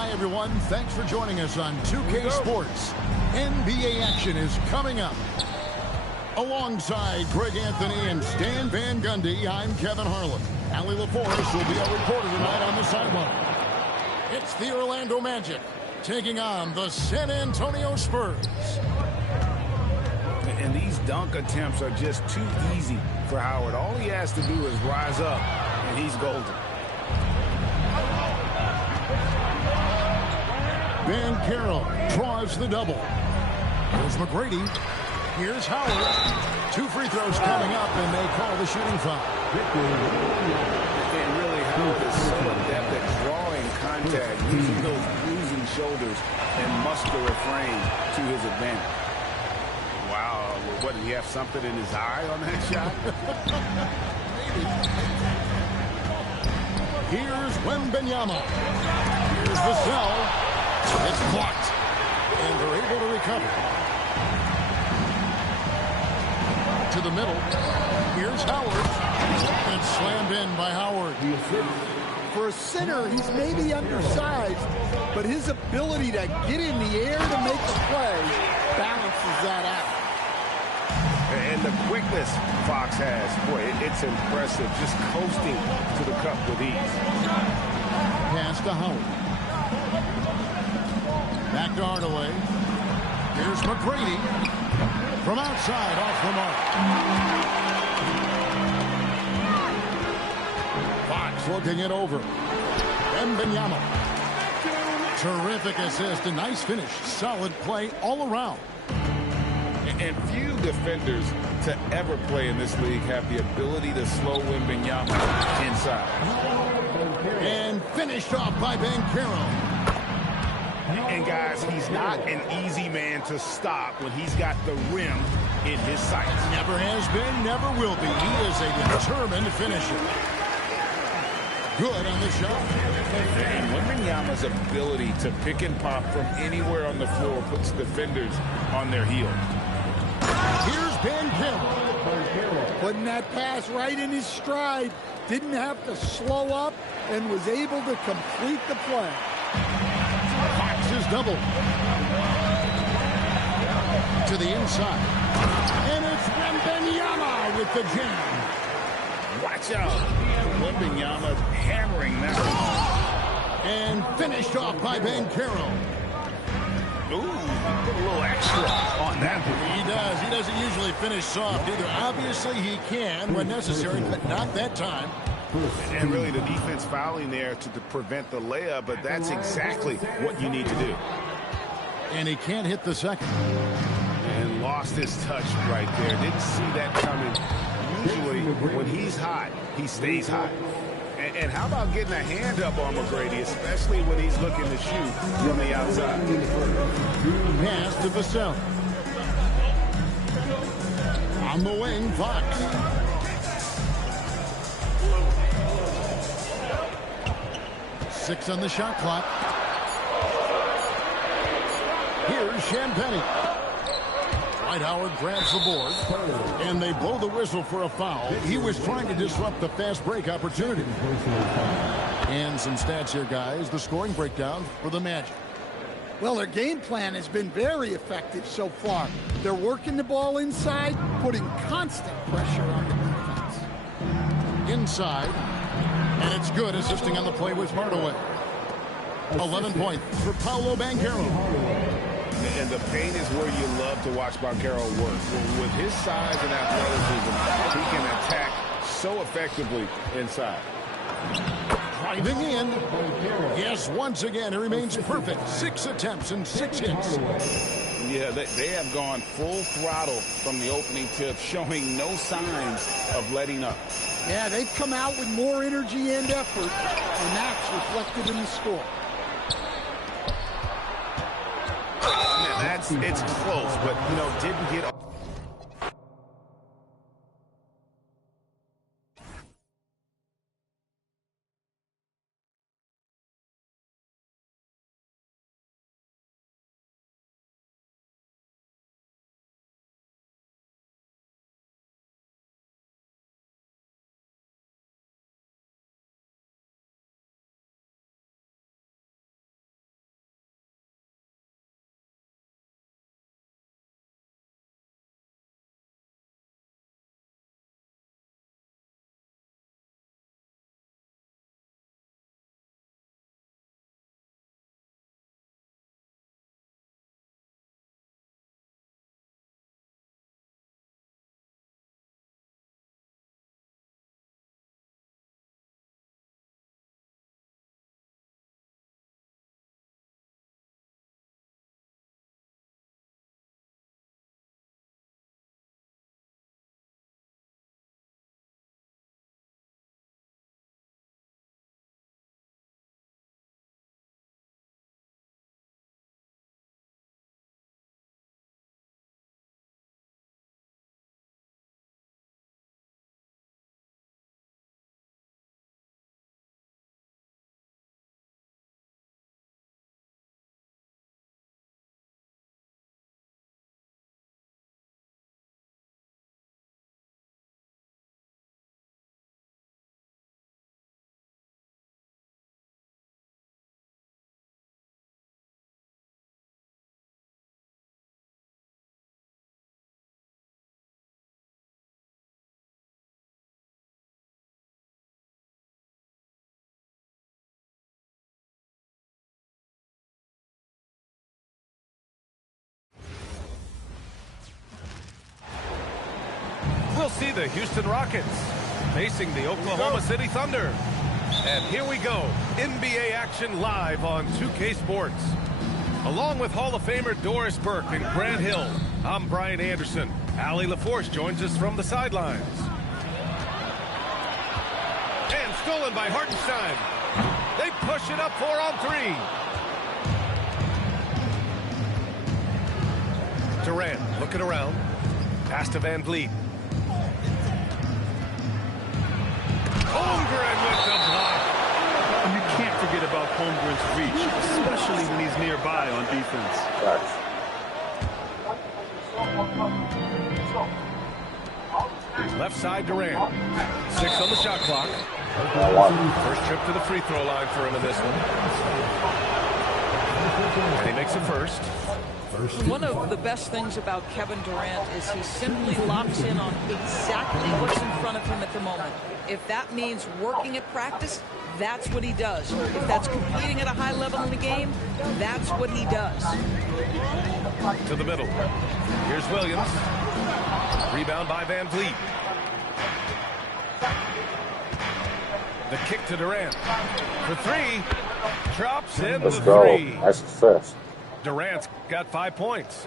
Hi, everyone. Thanks for joining us on 2K Sports. NBA action is coming up. Alongside Greg Anthony and Stan Van Gundy, I'm Kevin Harlan. Allie LaForest will be our reporter tonight on the sideline. It's the Orlando Magic taking on the San Antonio Spurs. And these dunk attempts are just too easy for Howard. All he has to do is rise up, and he's golden. Van Carroll draws the double. Here's McGrady. Here's Howard. 2 free throws coming up, and they call the shooting foul. And really, Howard is so adept at drawing contact, using those bruising shoulders and muscular frame to his advantage. Wow, what, did he have something in his eye on that shot? Here's Wembanyama. Here's Vassell. It's blocked. And they're able to recover. To the middle. Here's Howard. And slammed in by Howard. For a center, he's maybe undersized, but his ability to get in the air to make a play balances that out. And the quickness Fox has, boy, it's impressive. Just coasting to the cup with ease. Pass to Howard. Back to Hardaway. Here's McGrady. From outside, off the mark. Fox looking it over. Wembanyama. Terrific assist. A nice finish. Solid play all around. And few defenders to ever play in this league have the ability to slow Wembanyama inside. And finished off by Van Carroll. And guys, he's not an easy man to stop when he's got the rim in his sights. Never has been, never will be. He is a determined finisher. Good on the shot. And Wembanyama's ability to pick and pop from anywhere on the floor puts defenders on their heels. Here's Van Carroll. Putting that pass right in his stride. Didn't have to slow up and was able to complete the play. Fox is double. To the inside. And it's Wembanyama with the jam. Watch out. Wembanyama hammering that. And finished off by Van Carroll. Ooh, put a little extra on that one. He does. He doesn't usually finish soft either. Obviously, he can when necessary, but not that time. And really, the defense fouling there to prevent the layup, but that's exactly what you need to do. And he can't hit the second. And lost his touch right there. Didn't see that coming. Usually, when he's hot, he stays hot. And how about getting a hand up on McGrady, especially when he's looking to shoot from the outside? Pass to Vassell. On the wing, Fox. Six on the shot clock. Here's Champagnie. Dwight Howard grabs the board, and they blow the whistle for a foul. He was trying to disrupt the fast break opportunity. And some stats here, guys. The scoring breakdown for the Magic. Well, their game plan has been very effective so far. They're working the ball inside, putting constant pressure on the defense. Inside, and it's good, assisting on the play with Hardaway. 11 points for Paolo Banchero. And the paint is where you love to watch Banchero work. With his size and athleticism, he can attack so effectively inside. Driving in. Yes, once again, he remains perfect. 6 attempts and 6 hits. Yeah, they have gone full throttle from the opening tip, showing no signs of letting up. Yeah, they've come out with more energy and effort, and that's reflected in the score. It's close, but, didn't get we'll see the Houston Rockets facing the Oklahoma City Thunder. And here we go, NBA action live on 2K Sports. Along with Hall of Famer Doris Burke and Grant Hill, I'm Brian Anderson. Allie LaForce joins us from the sidelines. And stolen by Hartenstein. They push it up 4-on-3. Durant looking around. Pass to Van Vliet. Holmgren with the block. You can't forget about Holmgren's reach, especially when he's nearby on defense. Left side Durant. 6 on the shot clock. First trip to the free throw line for him in this one. And he makes it first. One of the best things about Kevin Durant is he simply locks in on exactly what's in front of him at the moment. If that means working at practice, that's what he does. If that's competing at a high level in the game, that's what he does. To the middle. Here's Williams. Rebound by Van Vliet. The kick to Durant. For 3. Drops in the 3. That's the first. Durant's got 5 points.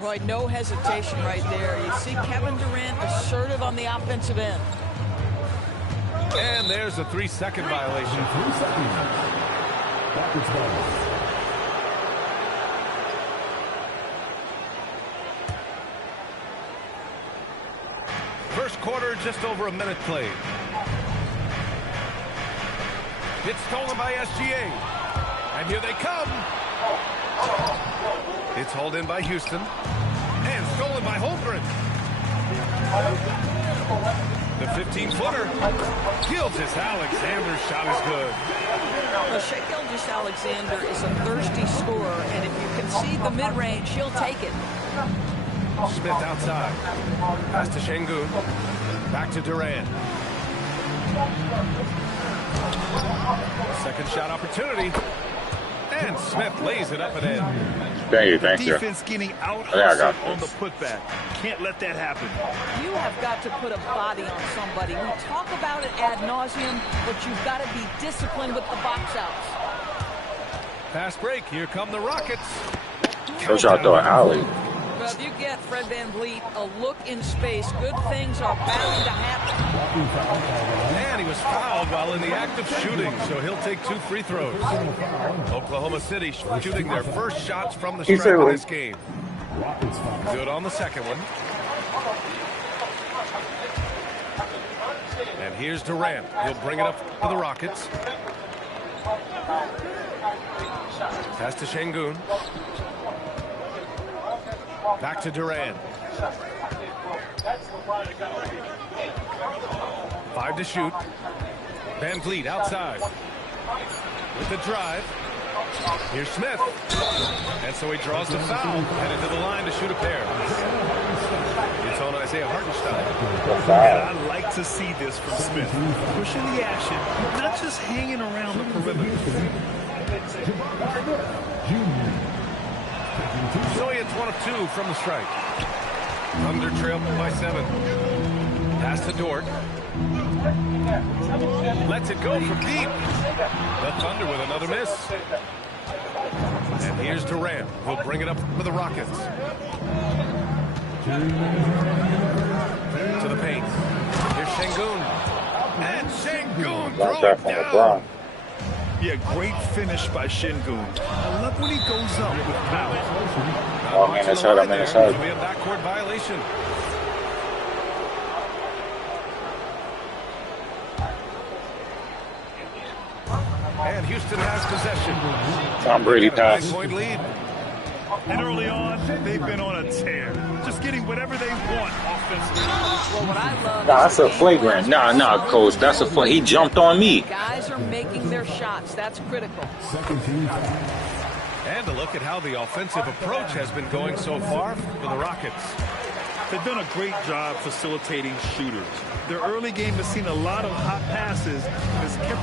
Roy, no hesitation right there. You see Kevin Durant assertive on the offensive end. And there's a 3-second violation. 3 seconds. Backwards ball. First quarter, just over a minute played. It's stolen by SGA. And here they come. It's hauled in by Houston. And stolen by Holmgren. The 15-footer. Gilgeous-Alexander's shot is good. Well, Shai Gilgeous-Alexander is a thirsty scorer, and if you concede the mid-range, he'll take it. Smith outside. Pass to Şengün. Back to Durant. Second shot opportunity. And Smith lays it up and in. Thank you. Defense getting out on the putback. Can't let that happen. You have got to put a body on somebody. We talk about it ad nauseum, but you've got to be disciplined with the box outs. Fast break. Here come the Rockets. Coach out there, Allie. Well, if you get Fred VanVleet a look in space, good things are bound to happen. And he was fouled while in the act of shooting, so he'll take 2 free throws. Oklahoma City shooting their first shots from the stripe in this game. Good on the second one. And here's Durant. He'll bring it up to the Rockets. Pass to Şengün. Back to Durant. 5 to shoot. Van Vliet outside. With the drive. Here's Smith. And so he draws the foul. Headed to the line to shoot a pair. It's on Isaiah Hartenstein. And I like to see this from Smith. Pushing the action, not just hanging around the perimeter. So it's 1 of 2 from the strike. Thunder trail by 7. Pass to Dort. Lets it go from deep. The Thunder with another miss. And here's Durant. He'll bring it up for the Rockets. To the paint. Here's Şengün. And Şengün broke down. Yeah, great finish by Şengün. I love when he goes up with power. I'm in his head. It'll be a backcourt violation. And Houston has possession. Tom Brady pass. 9-point lead. And early on, they've been on a tear. Just getting whatever they want offensively. Well, what I love That's a flagrant. Nah, coach. That's a he jumped on me. Guys are making their shots. That's critical. And a look at how the offensive approach has been going so far for the Rockets. They've done a great job facilitating shooters. Their early game has seen a lot of hot passes and has kept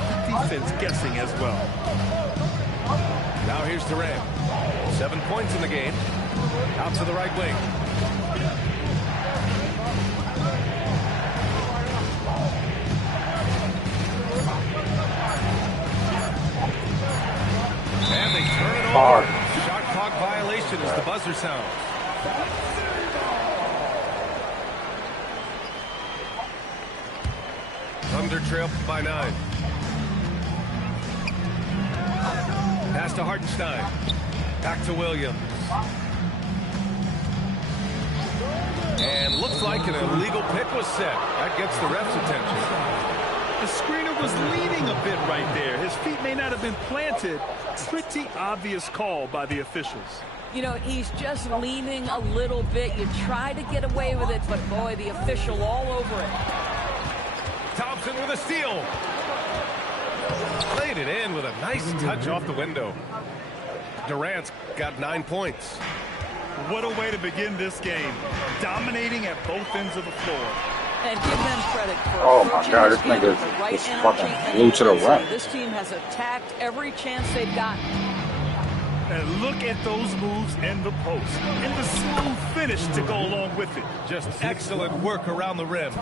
the defense guessing as well. Now here's Durant. 7 points in the game. Out to the right wing. hard. Shot clock violation as the buzzer sounds. Thunder trail by 9. Pass to Hartenstein. Back to Williams. And looks like an illegal pick was set. That gets the ref's attention. The screener was leaning a bit right there. His feet may not have been planted. Pretty obvious call by the officials. You know, he's just leaning a little bit. You try to get away with it, but boy, the official all over it. Thompson with a steal. Played it in with a nice touch off the window. Durant's got 9 points. What a way to begin this game. Dominating at both ends of the floor. And give them credit for Oh my God, this nigga is fucking glued to the rim. This team has attacked every chance they've gotten. And look at those moves in the post. And the smooth finish to go along with it. Just excellent work around the rim.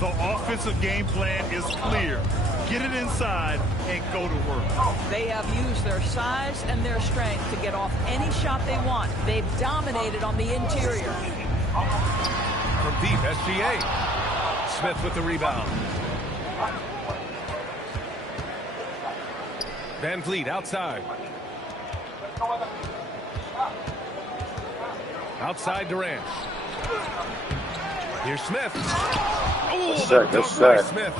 The offensive game plan is clear. Get it inside and go to work. They have used their size and their strength to get off any shot they want. They've dominated on the interior. From deep, SGA. Smith with the rebound. Van Vliet outside. Outside Durant. Here's Smith. Oh, That's sick. Smith.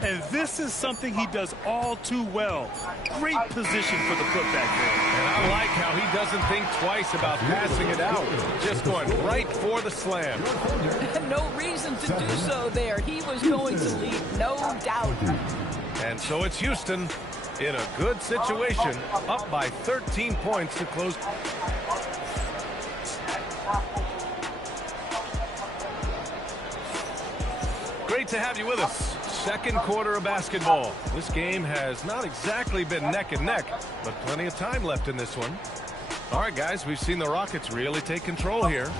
And this is something he does all too well. Great position for the putback there. And I like how he doesn't think twice about passing it out. Just going right for the slam. No reason to do so there. He was going to lead, no doubt. And so it's Houston in a good situation, up by 13 points to close. Great to have you with us. Second quarter of basketball. This game has not exactly been neck and neck, but plenty of time left in this one. All right, guys, we've seen the Rockets really take control here.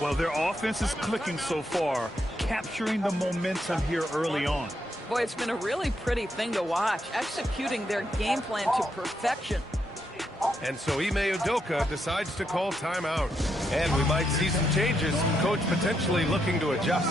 Well, their offense is clicking so far, capturing the momentum here early on. Boy, it's been a really pretty thing to watch, executing their game plan to perfection. And so Ime Udoka decides to call timeout. And we might see some changes. Coach potentially looking to adjust.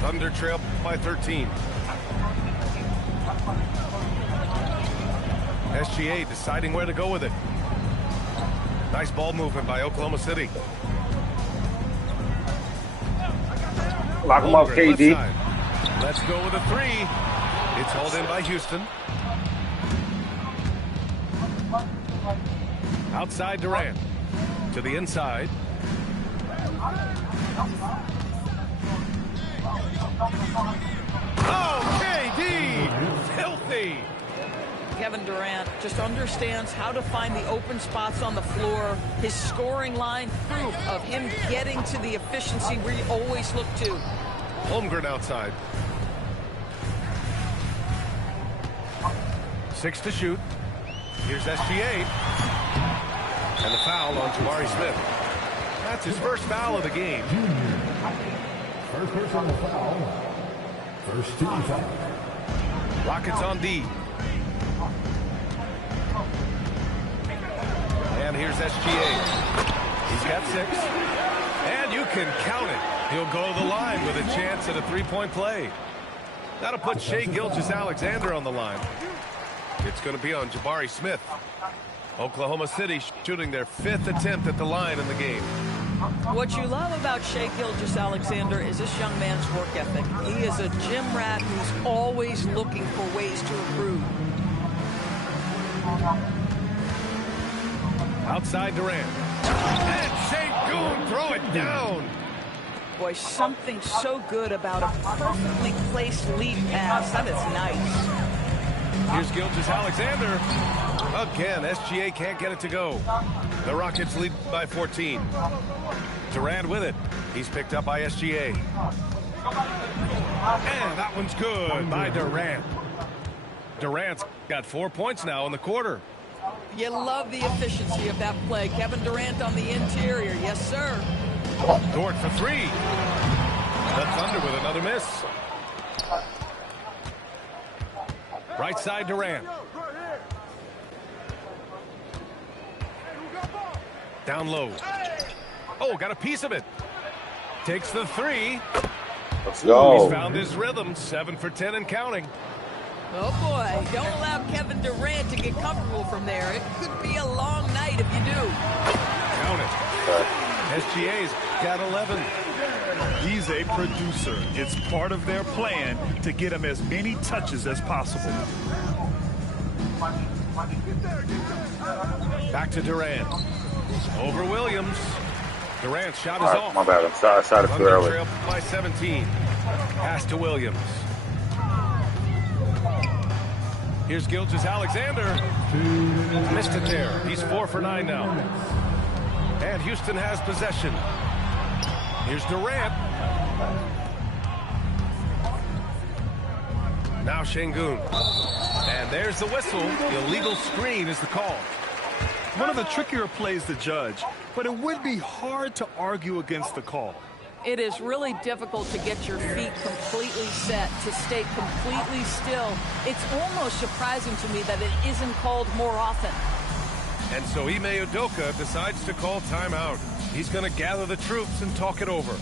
Thunder trail by 13. SGA deciding where to go with it. Nice ball movement by Oklahoma City. Lock him up, KD. Let's go with a three. It's hauled in by Houston. Outside Durant. To the inside. Oh, KD! Filthy! Kevin Durant just understands how to find the open spots on the floor. His scoring line, proof of him getting to the efficiency we always look to. Holmgren outside. 6 to shoot. Here's SGA. And the foul on Jabari Smith. That's his first foul of the game. First personal foul. First team foul. Rockets on D. And here's SGA. He's got 6. And you can count it. He'll go to the line with a chance at a 3-point play. That'll put Shai Gilgeous-Alexander on the line. It's going to be on Jabari Smith. Oklahoma City shooting their 5th attempt at the line in the game. What you love about Shai Gilgeous-Alexander is this young man's work ethic. He is a gym rat who's always looking for ways to improve. Outside Durant. And Şengün throw it down. Boy, something so good about a perfectly placed lead pass. That is nice. Here's Gilgeous-Alexander. Again, SGA can't get it to go. The Rockets lead by 14. Durant with it. He's picked up by SGA. And that one's good by Durant. Durant's got 4 points now in the quarter. You love the efficiency of that play. Kevin Durant on the interior. Yes, sir. Dort for 3. The Thunder with another miss. Right side Durant. Down low. Oh, got a piece of it. Takes the 3. Let's go. He's found his rhythm. 7 for 10 and counting. Oh, boy. Don't allow Kevin Durant to get comfortable from there. It could be a long night if you do. Count it. SGA's got 11. He's a producer. It's part of their plan to get him as many touches as possible. Back to Durant. Over Williams. Durant's shot is off. My bad. I shot it too early. Trail by 17. Pass to Williams. Here's Gilgeous-Alexander. Missed it there. He's 4 for 9 now. And Houston has possession. Here's Durant. Now Şengün. And there's the whistle. Illegal screen is the call. One of the trickier plays to judge, but it would be hard to argue against the call. It is really difficult to get your feet completely set, to stay completely still. It's almost surprising to me that it isn't called more often. And so Ime Udoka decides to call timeout. He's going to gather the troops and talk it over.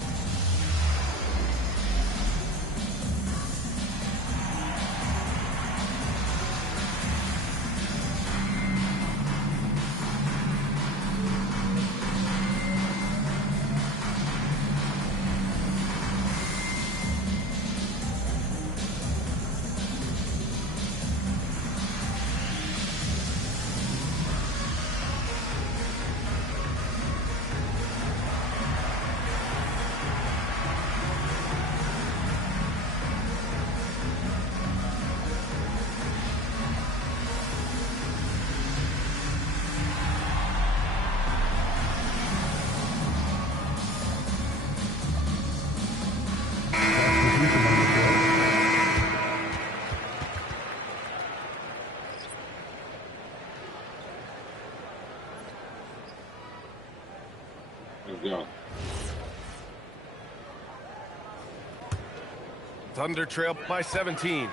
Thunder trail by 17.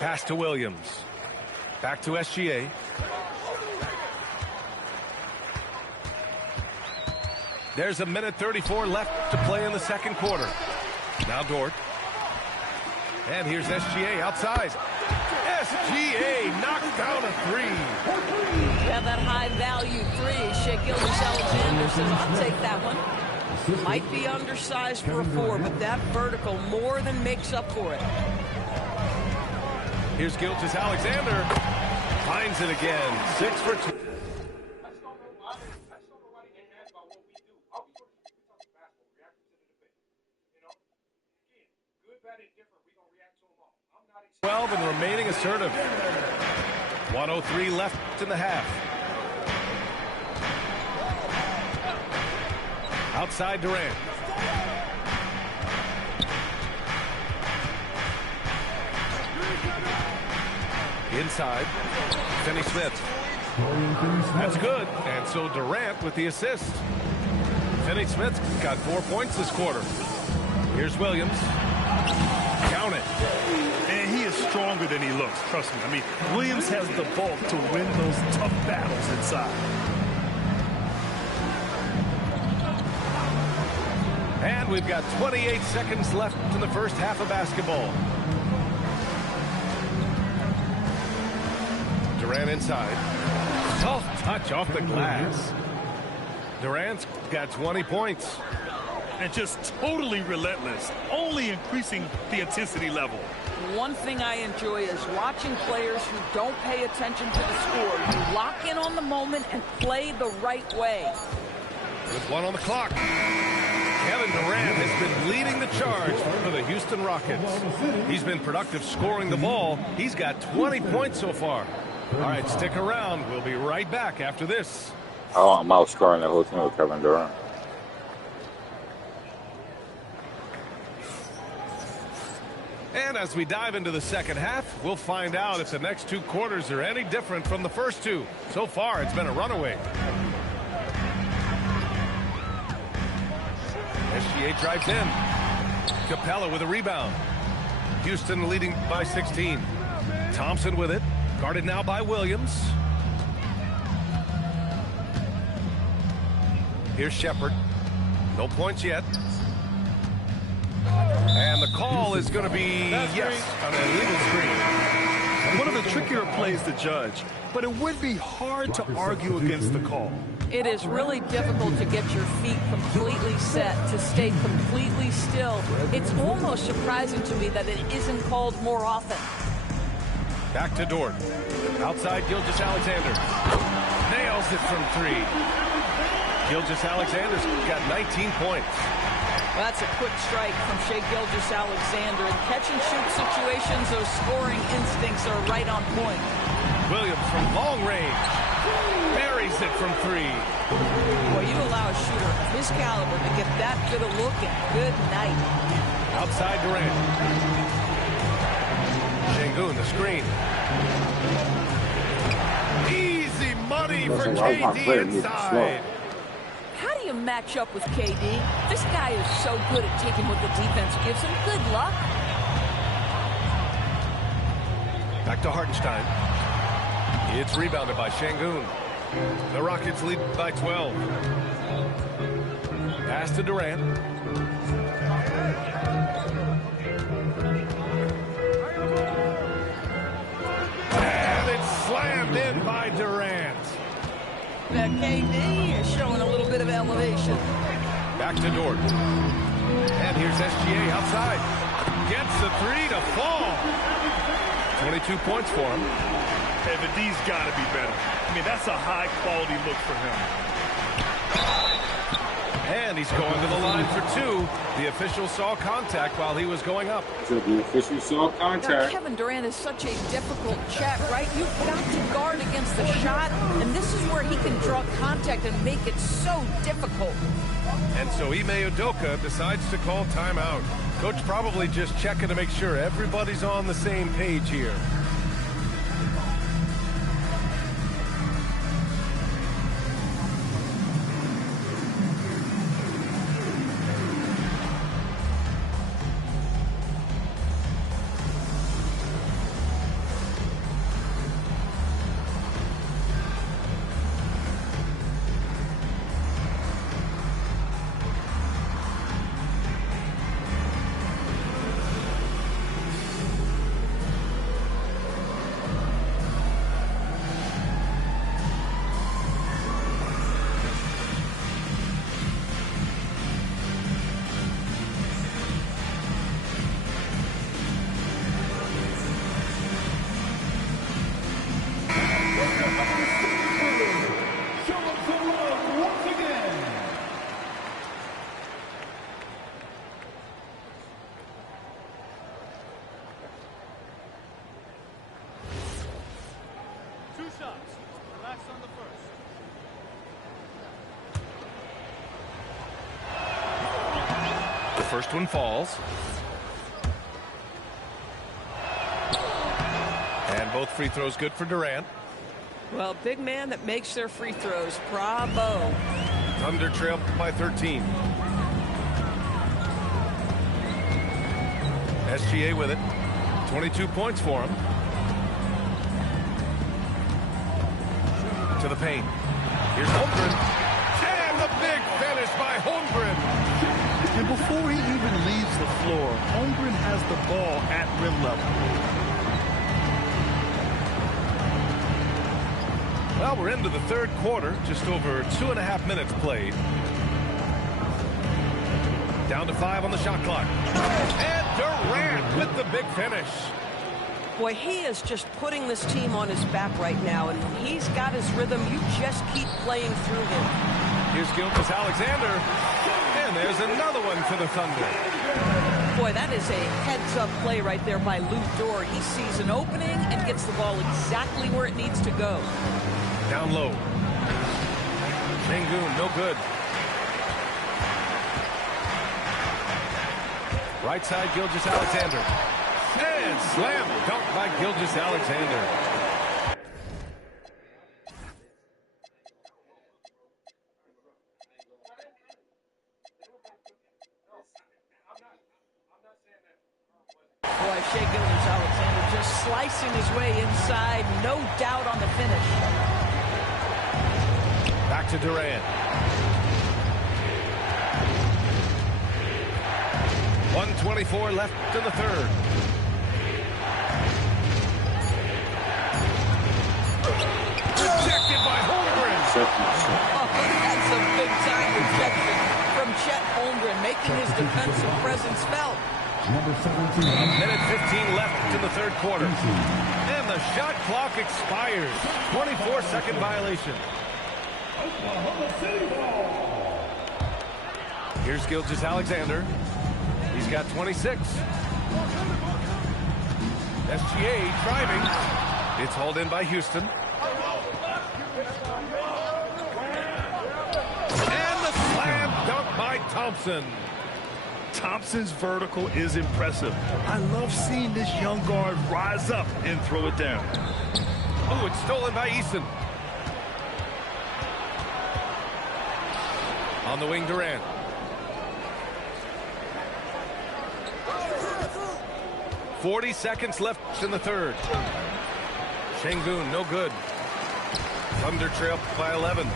Pass to Williams. Back to SGA. There's a minute 34 left to play in the second quarter. Now Dort. And here's SGA outside. SGA knocks down a 3. Yeah, that high-value 3. Shai Gilgeous-Alexander says, I'll take that one. Might be undersized for a 4, but that vertical more than makes up for it. Here's Gilgeous-Alexander. Finds it again. 6 for 2. And remaining assertive. 1:03 left in the half. Outside Durant. Inside. Finney-Smith. That's good. And so Durant with the assist. Finney-Smith's got 4 points this quarter. Here's Williams. Count opponent. And he is stronger than he looks, trust me. I mean, Williams has the bulk to win those tough battles inside. And we've got 28 seconds left in the first half of basketball. Durant inside. Soft touch off the glass. Durant's got 20 points. And just totally relentless, only increasing the intensity level. One thing I enjoy is watching players who don't pay attention to the score. You lock in on the moment and play the right way. With 1 on the clock. Kevin Durant has been leading the charge for the Houston Rockets. He's been productive scoring the ball. He's got 20 points so far. All right, stick around. We'll be right back after this. Oh, I'm outscoring the whole team with Kevin Durant. And as we dive into the second half, we'll find out if the next 2 quarters are any different from the first 2. So far, it's been a runaway. SGA drives in. Capella with a rebound. Houston leading by 16. Thompson with it. Guarded now by Williams. Here's Shepard. No points yet. And the call is going to be, yes, on an illegal screen. One of the trickier plays to judge, but it would be hard to argue against the call. It is really difficult to get your feet completely set, to stay completely still. It's almost surprising to me that it isn't called more often. Back to Dort. Outside Gilgeous-Alexander. Nails it from 3. Gilgeous-Alexander's got 19 points. Well, that's a quick strike from Shai Gilgeous-Alexander. In catch-and-shoot situations, those scoring instincts are right on point. Williams from long range. Buries it from 3. Well, you allow a shooter of his caliber to get that good a look, and good night. Outside Durant. Şengün, the screen. Easy money for KD inside. How do you match up with KD? This guy is so good at taking what the defense gives him. Good luck. Back to Hartenstein. It's rebounded by Şengün. The Rockets lead by 12. Pass to Durant. And it's slammed in by Durant. Now KD is showing a little bit of elevation. Back to Dort. And here's SGA outside. Gets the 3 to fall. 22 points for him. Hey, the D's got to be better. I mean, that's a high-quality look for him. And he's going to the line for 2. The official saw contact while he was going up. So the official saw Now, contact. Kevin Durant is such a difficult check, right? You've got to guard against the shot, and this is where he can draw contact and make it so difficult. And so Ime Udoka decides to call timeout. Coach probably just checking to make sure everybody's on the same page here. First one falls. And both free throws good for Durant. Well, big man that makes their free throws. Bravo. Thunder trail by 13. SGA with it. 22 points for him. To the paint. Here's Holmgren. And the big finish by Holmgren. And before he even leaves the floor, Holmgren has the ball at rim level. Well, we're into the third quarter. Just over 2.5 minutes played. Down to 5 on the shot clock. And Durant with the big finish. Boy, he is just putting this team on his back right now, and when he's got his rhythm, you just keep playing through him. Here's Gilgeous-Alexander, and there's another one for the Thunder. Boy, that is a heads-up play right there by Lou Dort. He sees an opening and gets the ball exactly where it needs to go. Down low. Sengun, no good. Right side, Gilgeous-Alexander. And slam dunk by Gilgeous-Alexander. Boy, Shai Gilgeous-Alexander just slicing his way inside. No doubt on the finish. Back to Durant. 1:24 left in the third. Rejected by Holmgren. Oh, that's a big-time rejection from Chet Holmgren, making his defensive presence felt. A minute 15 left in the third quarter. And the shot clock expires. 24-second violation. Here's Gilgeous-Alexander. He's got 26. SGA driving. It's hauled in by Houston. And the slam dunk by Thompson. Thompson's vertical is impressive. I love seeing this young guard rise up and throw it down. Oh, it's stolen by Eason. On the wing, Durant. .40 seconds left in the third. Sengun, no good. Thunder trail by 11.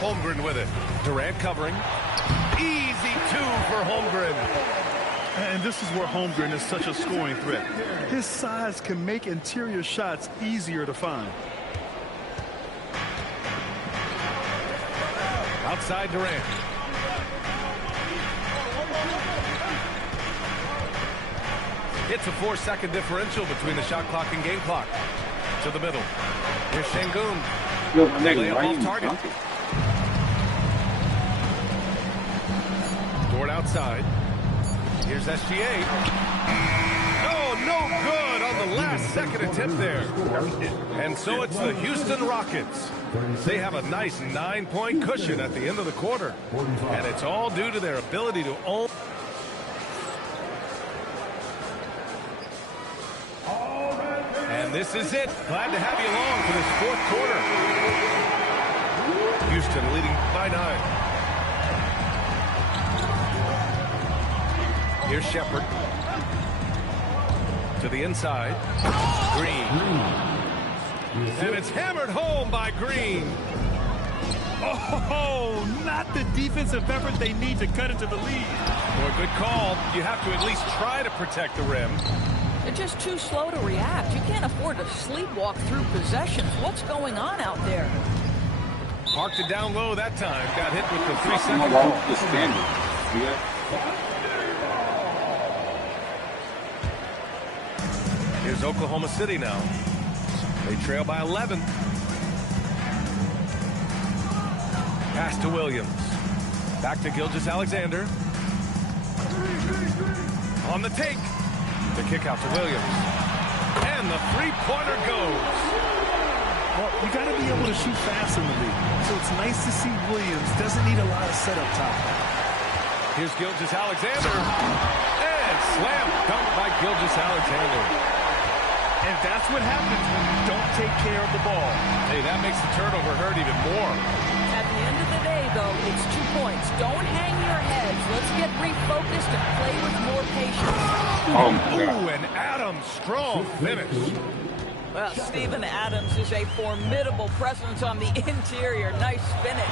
Holmgren with it. Durant covering. Easy 2 for Holmgren. And this is where Holmgren is such a scoring threat. His size can make interior shots easier to find. Outside Durant. It's a 4-second differential between the shot clock and game clock. To the middle. Here's Sengun. Layup off target. Dort outside. Here's SGA. Oh, no good on the last second attempt there. And so it's the Houston Rockets. They have a nice 9-point cushion at the end of the quarter. And it's all due to their ability to own. And this is it. Glad to have you along for this fourth quarter. Houston leading by 9. Here's Shepherd. To the inside. Green. And it's hammered home by Green. Oh, not the defensive effort they need to cut into the lead. Boy, good call. You have to at least try to protect the rim. They're just too slow to react. You can't afford to sleepwalk through possessions. What's going on out there? Parked it down low that time. Got hit with the 3-second ball. Here's Oklahoma City now. They trail by 11. Pass to Williams. Back to Gilgeous-Alexander. On the take. The kick out to Williams. And the three-pointer goes. Well, you got to be able to shoot fast in the league. So it's nice to see Williams doesn't need a lot of setup time. Here's Gilgeous-Alexander. And slam dunk by Gilgeous-Alexander. And that's what happens when you don't take care of the ball. Hey, that makes the turnover hurt even more. At the end of the day, though, it's 2 points. Don't hang your heads. Let's get refocused and play with more patience. Oh my God. Ooh, and Adams, strong finish. Well, Steven Adams is a formidable presence on the interior. Nice finish.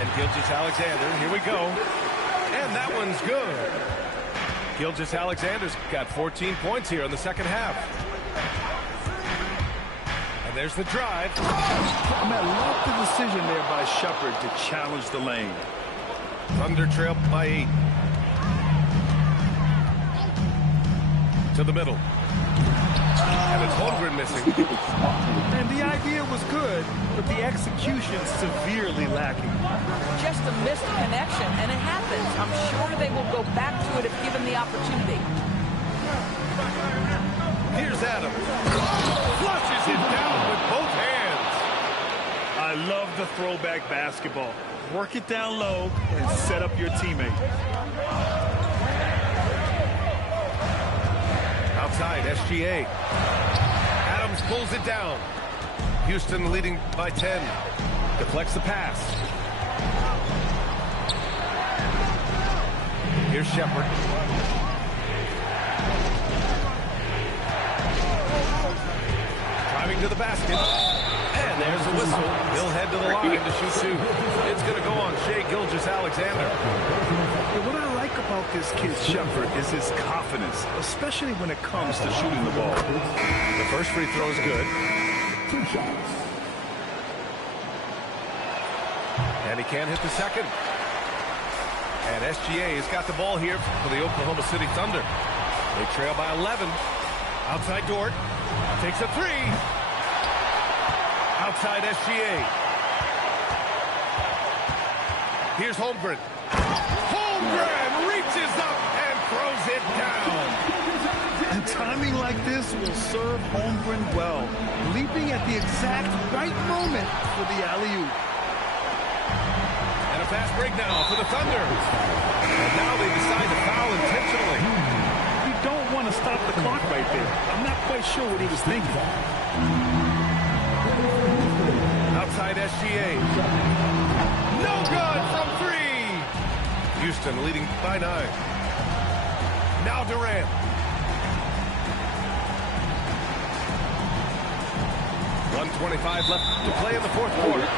And Gilgeous-Alexander, here we go. And that one's good. Gilgeous-Alexander's got 14 points here in the second half. And there's the drive. I love the decision there by Shepard to challenge the lane. Thunder trail by 8. To the middle. And it's Holmgren missing. And the idea was good, but the execution severely lacking. Just a missed connection, and it happens. I'm sure they will go back to it if given the opportunity. Here's Adams. Flushes it down with both hands. I love the throwback basketball. Work it down low and set up your teammate. Outside, SGA. Adams pulls it down. Houston leading by 10. Deflects the pass. Here's Shepard. Driving to the basket. And there's a whistle. He'll head to the line to shoot 2. It's going to go on Shai Gilgeous-Alexander. What I like about this kid, Shepard, is his confidence, especially when it comes to shooting the ball. The first free throw is good. And he can't hit the second. And SGA has got the ball here for the Oklahoma City Thunder. They trail by 11. Outside Dort. Takes a 3. Outside SGA. Here's Holmgren. Holmgren reaches up and throws it down. And timing like this will serve Holmgren well, leaping at the exact right moment for the alley-oop. And a fast break now for the Thunder. And now they decide to foul intentionally. You don't want to stop the clock right there. I'm not quite sure what he was thinking. Outside SGA. No good from 3. Houston leading by 9. Now Durant. .125 left to play in the fourth quarter.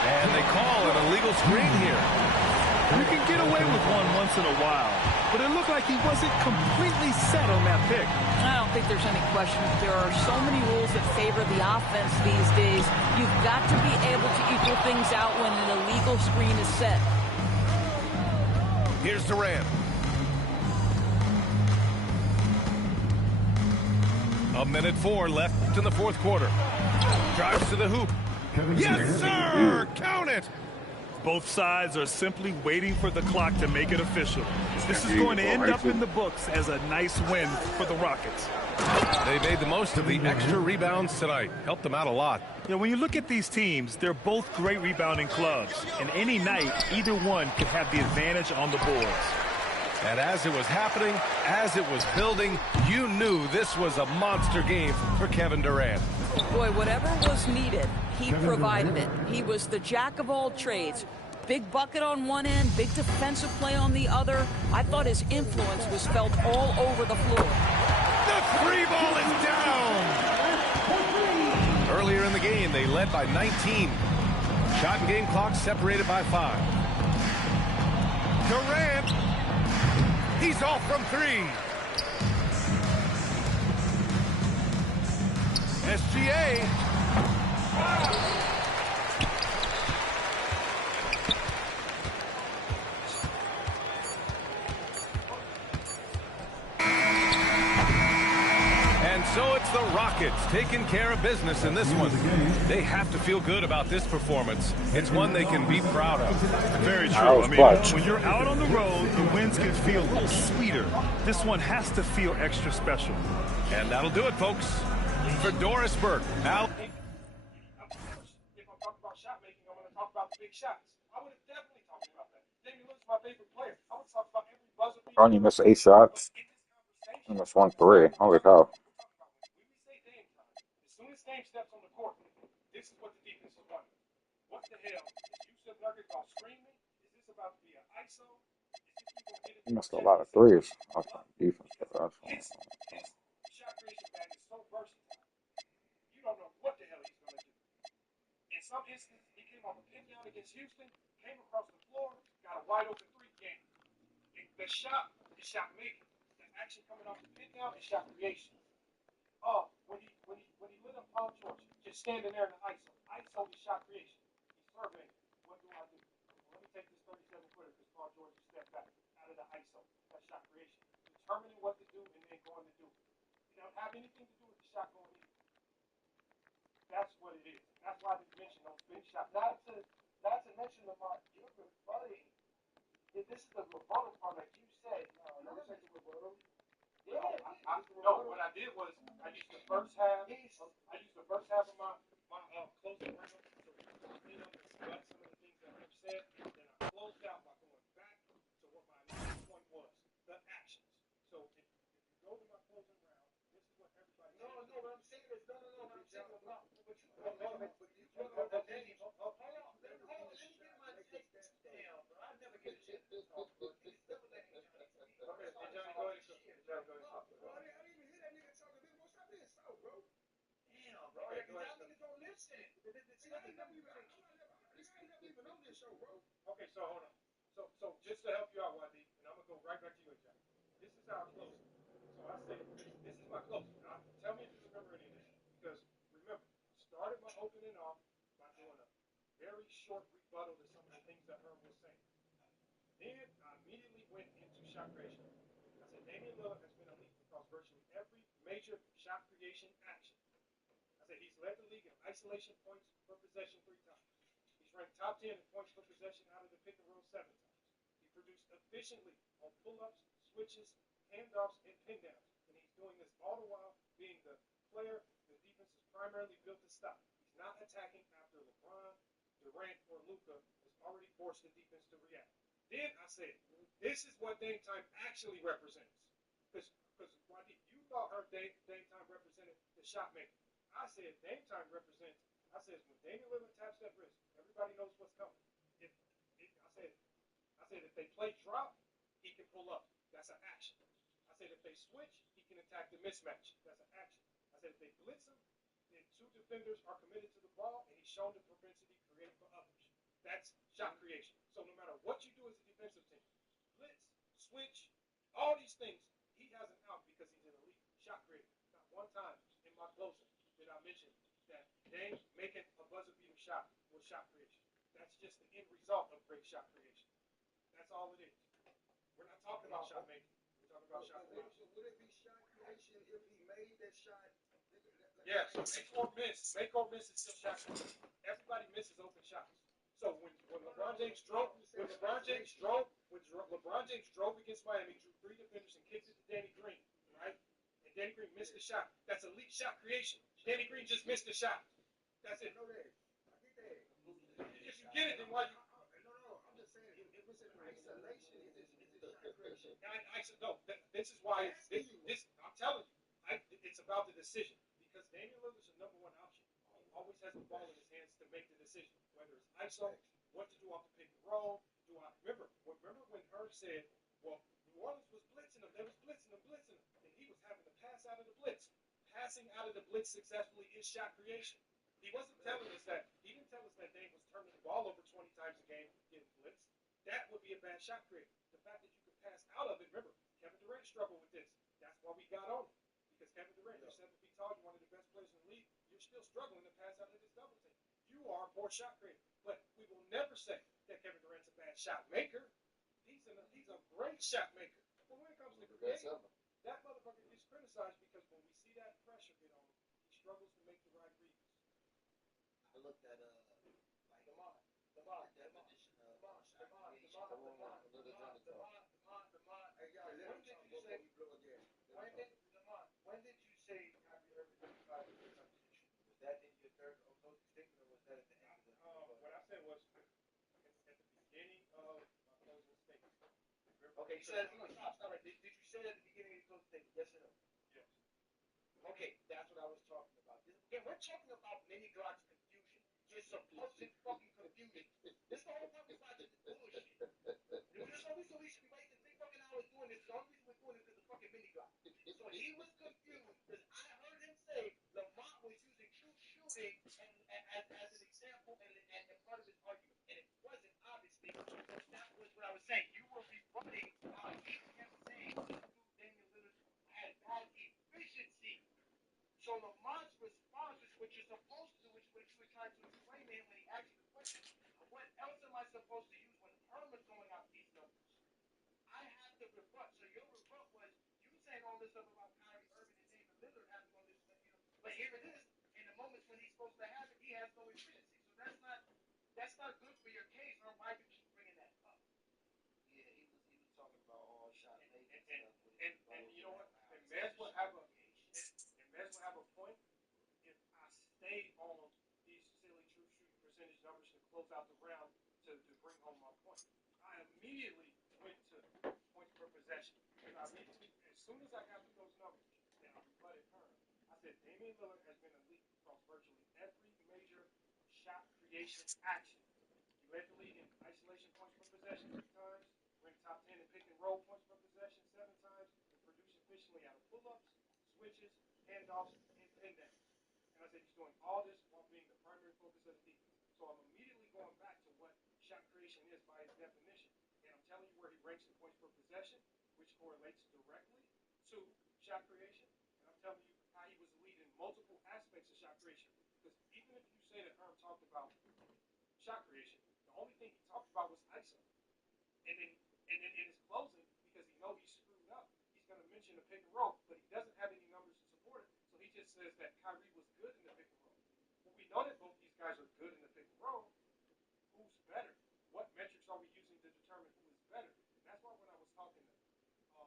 And they call an illegal screen here. You can get away with one once in a while, but it looked like he wasn't completely set on that pick. I don't think there's any question. There are so many rules that favor the offense these days. You've got to be able to equal things out when an illegal screen is set. Here's Durant. A minute 4 left in the fourth quarter. Drives to the hoop. Yes, sir! Count it! Both sides are simply waiting for the clock to make it official. This is going to end up in the books as a nice win for the Rockets. They made the most of the extra rebounds tonight. Helped them out a lot. Yeah, when you look at these teams, they're both great rebounding clubs. And any night, either one could have the advantage on the boards. And as it was happening, as it was building, you knew this was a monster game for Kevin Durant. Boy, whatever was needed, he provided it. He was the jack of all trades. Big bucket on one end, big defensive play on the other. I thought his influence was felt all over the floor. The 3 ball is down! Earlier in the game, they led by 19. Shot and game clock separated by 5. Durant! He's off from 3. SGA. And so it's the Rockets taking care of business in this one. They have to feel good about this performance. It's one they can be proud of. Very true. I mean, when you're out on the road, the wins can feel a little sweeter. This one has to feel extra special. And that'll do it, folks. For Doris Burke, Al. If I'm talking about shot making, I'm going to talk about the big shots. I would have definitely talked about that. Damian Lillard's my favorite player. I would talk about every buzzer beater. Ron, you missed 8 shots. You missed 1 3. Holy cow. When we say Dame time, as soon as Dame steps on the court, this is what the defense is running. What the hell is Yusuf Nurkic going to screen me? Is this about to be an ISO? Is this going to get it He missed a lot of threes off on defense. That's His shot creation bag is so versatile. You don't know what the hell he's going to do. In some instances, he came off a pin down against Houston, came across the floor, got a wide open three game. The shot is shot making. The action coming off the pin down is shot creation. When he lit up Paul George, just standing there in the ISO. ISO is shot creation. He's surveying. What do I do? Well, let me take this 37-footer because Paul George has stepped back out of the ISO. That's shot creation. Determining what to do and then going to do it. It don't have anything to do with the shot going in. That's what it is. That's why they mention those big shots. Not to mention the mark. You're rebutting. This is the rebuttal part, like you said. Let me take the rebuttal. No, what I did was I used the first half. I used the first half of my closing round to clean up and select some of the things that I've said. Then I closed out by going back to what my initial point was, the actions. So if you go to my closing round, this is what everybody. No. What I'm saying is no. What I'm saying is not. But you hold on. Hold on. Let me get my take this down, bro. I never get a chance to talk, bro. Okay, Johnny, go ahead. Bro, I didn't even hear that nigga talking. Stop being so, bro. Damn, bro. Y'all niggas don't listen. I ain't never even on this show, bro. Okay, so hold on. So just to help you out, YD, and I'm gonna go right back to you, Johnny. This is how I close it. So I say, this is my closing. Now, tell me if you remember any of this. Because remember, I started my opening off by doing a very short rebuttal to some of the things that Herb was saying. Then I immediately went into shot creation. I said Damian Lillard has been elite across virtually every major shot creation action. I said he's led the league in isolation points per possession 3 times. He's ranked top 10 in points per possession out of the pick and roll 7 times. He produced efficiently on pull-ups, switches, handoffs, and pin downs. And he's doing this all the while being the player the defense is primarily built to stop. He's not attacking after LeBron, Durant, or Luka has already forced the defense to react. Then I said, this is what Dame Time actually represents. Because YD, you thought her Dame Time represented the shot maker. I said Dame Time represents, I said when Damian Lillard taps that wrist, everybody knows what's coming. I said if they play drop, he can pull up. That's an action. I said if they switch, he can attack the mismatch. That's an action. I said if they blitz him, then 2 defenders are committed to the ball, and he's shown the propensity to create for others. That's shot creation. So no matter what you do as a defensive team, blitz, switch, all these things, he has an out because he's an elite shot creator. Not one time in my closing did I mention that Dame making a buzzer beater shot was shot creation. That's just the end result of great shot creation. That's all it is. We're not talking about shot making. We're talking about shot creation. Would it be shot creation if he made that shot? Yeah, so make or miss is still shot creation. Everybody misses open shots. So when LeBron James drove against Miami, drew 3 defenders and kicked it to Danny Green, right? And Danny Green missed the shot. That's elite shot creation. Danny Green just missed the shot. That's it. I get that. If you get it, then why you? No. I'm just saying, if it's in isolation, is it shot creation? This is why I'm telling you, it's about the decision. Because Damian Lillard is the number 1 option. He always has the ball in his hands to make the decision. Whether it's ISO, what to do off the pick and roll. Remember when Herb said, well, New Orleans was blitzing him. They was blitzing him. And he was having to pass out of the blitz. Passing out of the blitz successfully is shot creation. He wasn't telling us that. He didn't tell us that Dame was turning the ball over 20 times a game getting blitzed. That would be a bad shot creator. The fact that you could pass out of it, remember, Kevin Durant struggled with this. That's why we got on him. Because Kevin Durant, you're 7 feet tall, you're one of the best players in the league. You're still struggling to pass out of this double team. You are a poor shot creator. But we will never say that Kevin Durant's a bad shot maker. He's a great shot maker. But when it comes to creating, that motherfucker gets criticized because when we see that pressure get on him, he struggles to make the right reads. I looked at When did you say Kyrie Irving 35 competition? Was that in your third closing statement, or was that at the end of the? What I said was at the beginning of my closing statement. Okay, you said stop right. Did you say that at the beginning of your closing statement? Yes or no? Yes. Okay, that's what I was talking about. Again, we're talking about mini Glock's confusion. Just supposed fucking confusion. This the whole time we watching this bullshit. So we should be wasting 3 fucking hours to rebut. So your rebut was you saying all this stuff about Kyrie Irving and David Lillard having all this stuff, but here it is. In the moments when he's supposed to have it, he has no efficiency. So that's not good for your case, or why you keep bringing that up. Yeah, he was talking about all shot making stuff. And you know what? And Mez will have a point if I stay on these silly true shooting percentage numbers to close out the round to bring home my point. I immediately went to points per possession. And as soon as I got to those numbers, and I rebutted her, I said Damian Lillard has been elite across virtually every major shot creation action. He led the league in isolation points per possession 3 times, ranked top 10 in pick and roll points per possession 7 times, and produced efficiently out of pull-ups, switches, handoffs, and pin downs. And I said he's doing all this while being the primary focus of the defense. So I'm immediately going back to what shot creation is by its definition. And I'm telling you where he ranks in points per possession, which correlates directly to shot creation. And I'm telling you how he was the lead in multiple aspects of shot creation. Because even if you say that Herm talked about shot creation, the only thing he talked about was ISO. And then in his closing, because he knows he's screwed up, he's going to mention the pick and roll, but he doesn't have any numbers to support it. So he just says that Kyrie was good in the pick and roll. Well, we know that both these guys are good in the pick and roll. Who's better? What metrics are we using to determine who is better? And that's why when I was talking to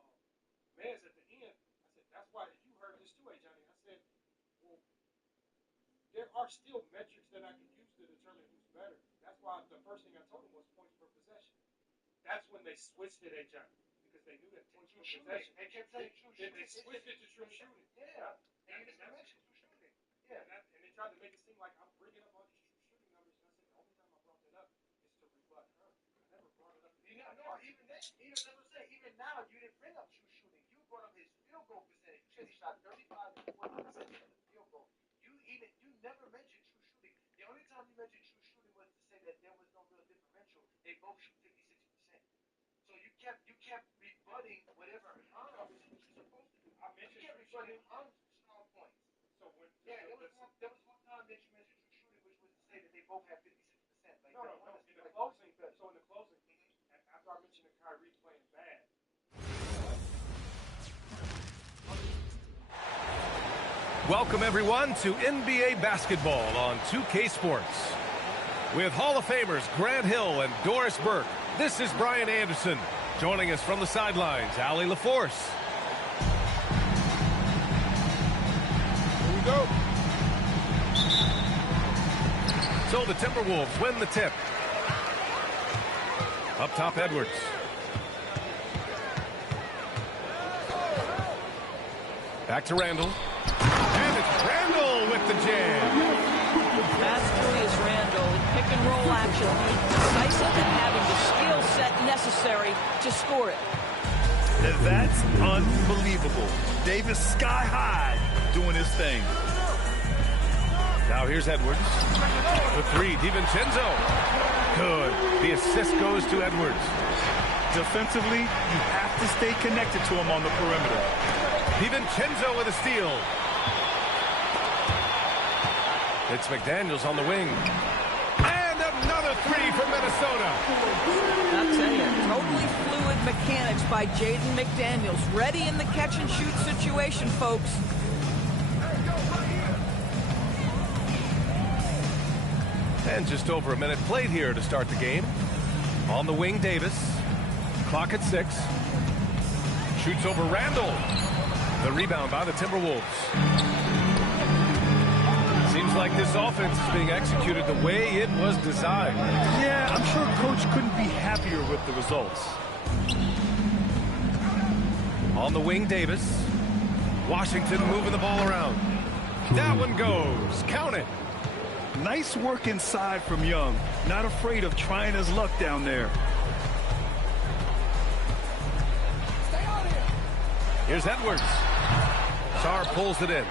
Mez at the end, I said, that's why you heard this too, Johnny. I said, well, there are still metrics that I can use to determine who's better. That's why the first thing I told him was points per possession. That's when they switched it, Johnny, because they knew that points per possession. They kept saying true shooting. They switched it to true shooting. Yeah. And you mentioned true shooting. Yeah. And they tried to make it seem like I'm bringing up all these true shooting numbers, and I said the only time I brought that up is to rebut her. I never brought it up. No, even then, even now, you didn't bring up true shooting. You brought up his field goal percentage. You said he shot 35 and 40% of the field goal. You never mentioned true shooting. The only time you mentioned true shooting was to say that there was no real differential. They both shoot 56%. So you kept rebutting whatever Herm, which is what you're supposed to do. I mentioned you kept rebutting Herm's strong points. So when there was one time that you mentioned true shooting, which was to say that they both have 56%. Like no. In the closing, after I mentioned that Kyrie playing bad. Welcome, everyone, to NBA basketball on 2K Sports. With Hall of Famers Grant Hill and Doris Burke, this is Brian Anderson. Joining us from the sidelines, Allie LaForce. Here we go. So the Timberwolves win the tip. Up top, Edwards. Back to Randall. And it's Randall with the jam. That's Julius Randle in pick and roll action, being decisive and having the skill set necessary to score it. Now that's unbelievable. Davis sky high doing his thing. Now here's Edwards. The three, DiVincenzo. Good. The assist goes to Edwards. Defensively, you have to stay connected to him on the perimeter. DiVincenzo with a steal. It's McDaniels on the wing. And another three from Minnesota. I'll tell you, totally fluid mechanics by Jaden McDaniels. Ready in the catch-and-shoot situation, folks. And just over a minute played here to start the game. On the wing, Davis. Clock at 6. Shoots over Randall. The rebound by the Timberwolves. Seems like this offense is being executed the way it was designed. Yeah, I'm sure Coach couldn't be happier with the results. On the wing, Davis. Washington moving the ball around. That one goes. Count it. Nice work inside from Young. Not afraid of trying his luck down there. Stay on here. Here's Edwards. Sarr pulls it in.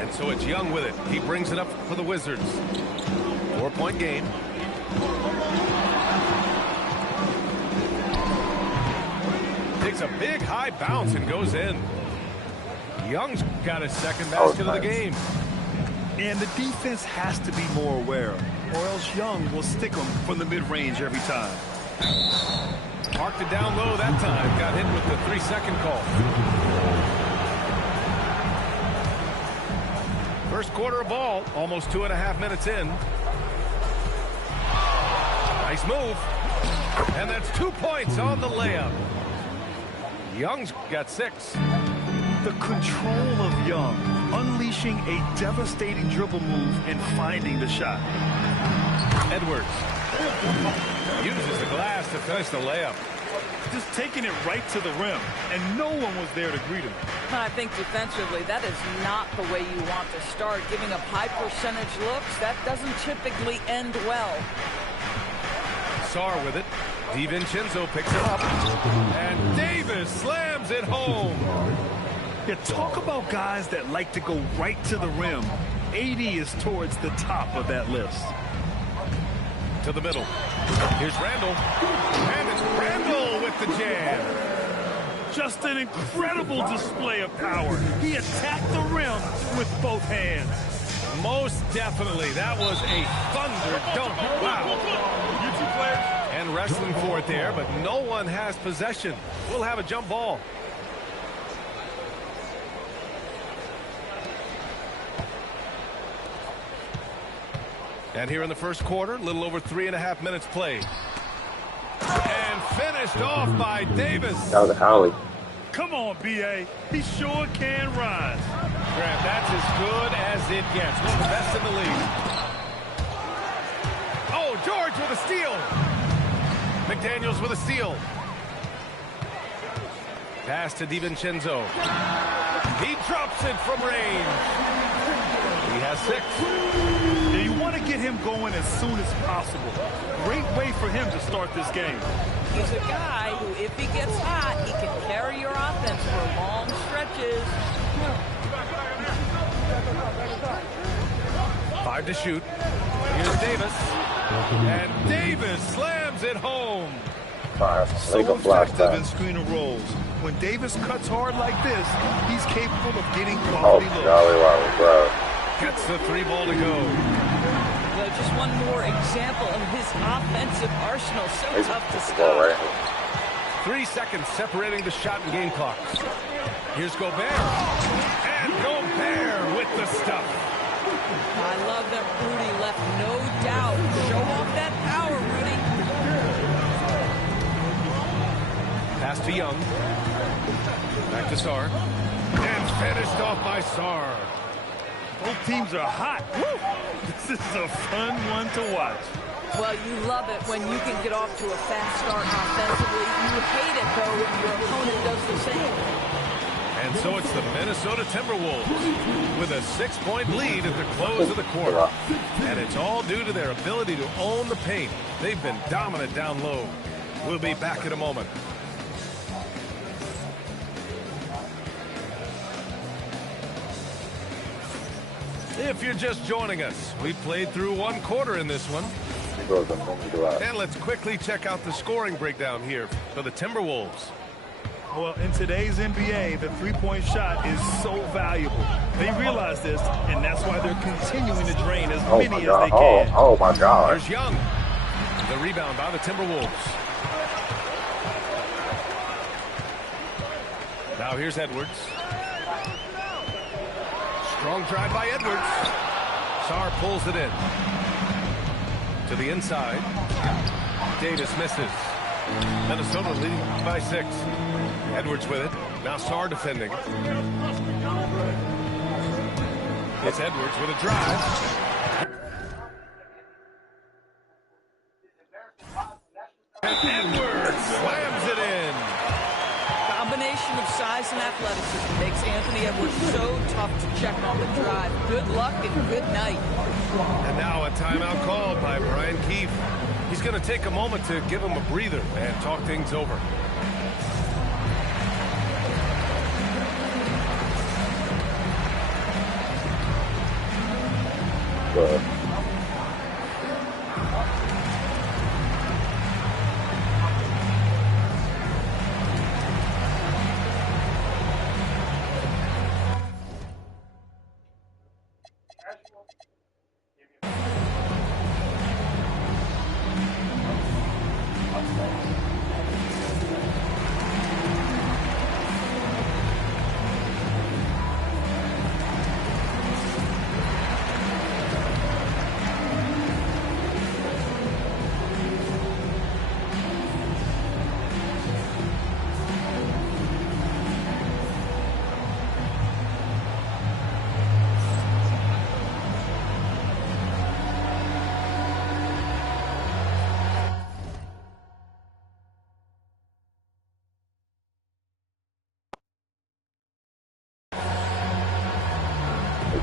And so it's Young with it. He brings it up for the Wizards. 4-point game. Takes a big high bounce and goes in. Young's got his second basket of the game. And the defense has to be more aware, or else Young will stick them from the mid-range every time. Marked it down low that time. Got hit with the 3-second call. First quarter of ball, almost 2.5 minutes in. Nice move. And that's 2 points on the layup. Young's got 6. The control of Young, unleashing a devastating dribble move and finding the shot. Edwards uses the glass to finish the layup. Just taking it right to the rim, and no one was there to greet him. I think defensively, that is not the way you want to start. Giving up high percentage looks, that doesn't typically end well. Sarr with it. DiVincenzo picks it up. And Davis slams it home. Yeah, talk about guys that like to go right to the rim. AD is towards the top of that list. To the middle. Here's Randall. And it's Randall with the jam. Just an incredible display of power. He attacked the rim with both hands. Most definitely. That was a thunder dunk. Wow. You two players. And wrestling for it there, but no one has possession. We'll have a jump ball. And here in the first quarter, a little over 3.5 minutes played. And finished off by Davis. That was an alley. Come on, B.A. He sure can rise. Grant, that's as good as it gets. One of the best in the league. Oh, George with a steal. McDaniels with a steal. Pass to DiVincenzo. He drops it from range. He has 6. And you want to get him going as soon as possible. Great way for him to start this game. He's a guy who, if he gets hot, he can carry your offense for long stretches. 5 to shoot. Here's Davis. And Davis slams it home. So effective in screen and rolls. When Davis cuts hard like this, he's capable of getting quality looks. Gets the 3 ball to go. Well, just one more example of his offensive arsenal. So tough to stop. 3 seconds separating the shot and game clocks. Here's Gobert. And Gobert with the stuff. I love that Rudy left no doubt. Show off that power, Rudy. Pass to Young. Back to Sarr. And finished off by Sarr. Both teams are hot. Woo! This is a fun one to watch. Well, you love it when you can get off to a fast start offensively. You hate it, though, when your opponent does the same. And so it's the Minnesota Timberwolves with a 6-point lead at the close of the quarter. And it's all due to their ability to own the paint. They've been dominant down low. We'll be back in a moment. If you're just joining us, we played through 1 quarter in this one. And let's quickly check out the scoring breakdown here for the Timberwolves. Well, in today's NBA, the three-point shot is so valuable. They realize this, and that's why they're continuing to drain as many as they can. Oh, my God. There's Young. The rebound by the Timberwolves. Now here's Edwards. Strong drive by Edwards. Sarr pulls it in. To the inside. Davis misses. Minnesota leading by 6. Edwards with it. Now Sarr defending. It's Edwards with a drive. And Edwards slams it in. Combination of size and athleticism makes Anthony Edwards so tough to check on the drive. Good luck and good night. And now a timeout called by Brian Keefe. He's going to take a moment to give him a breather and talk things over. Good.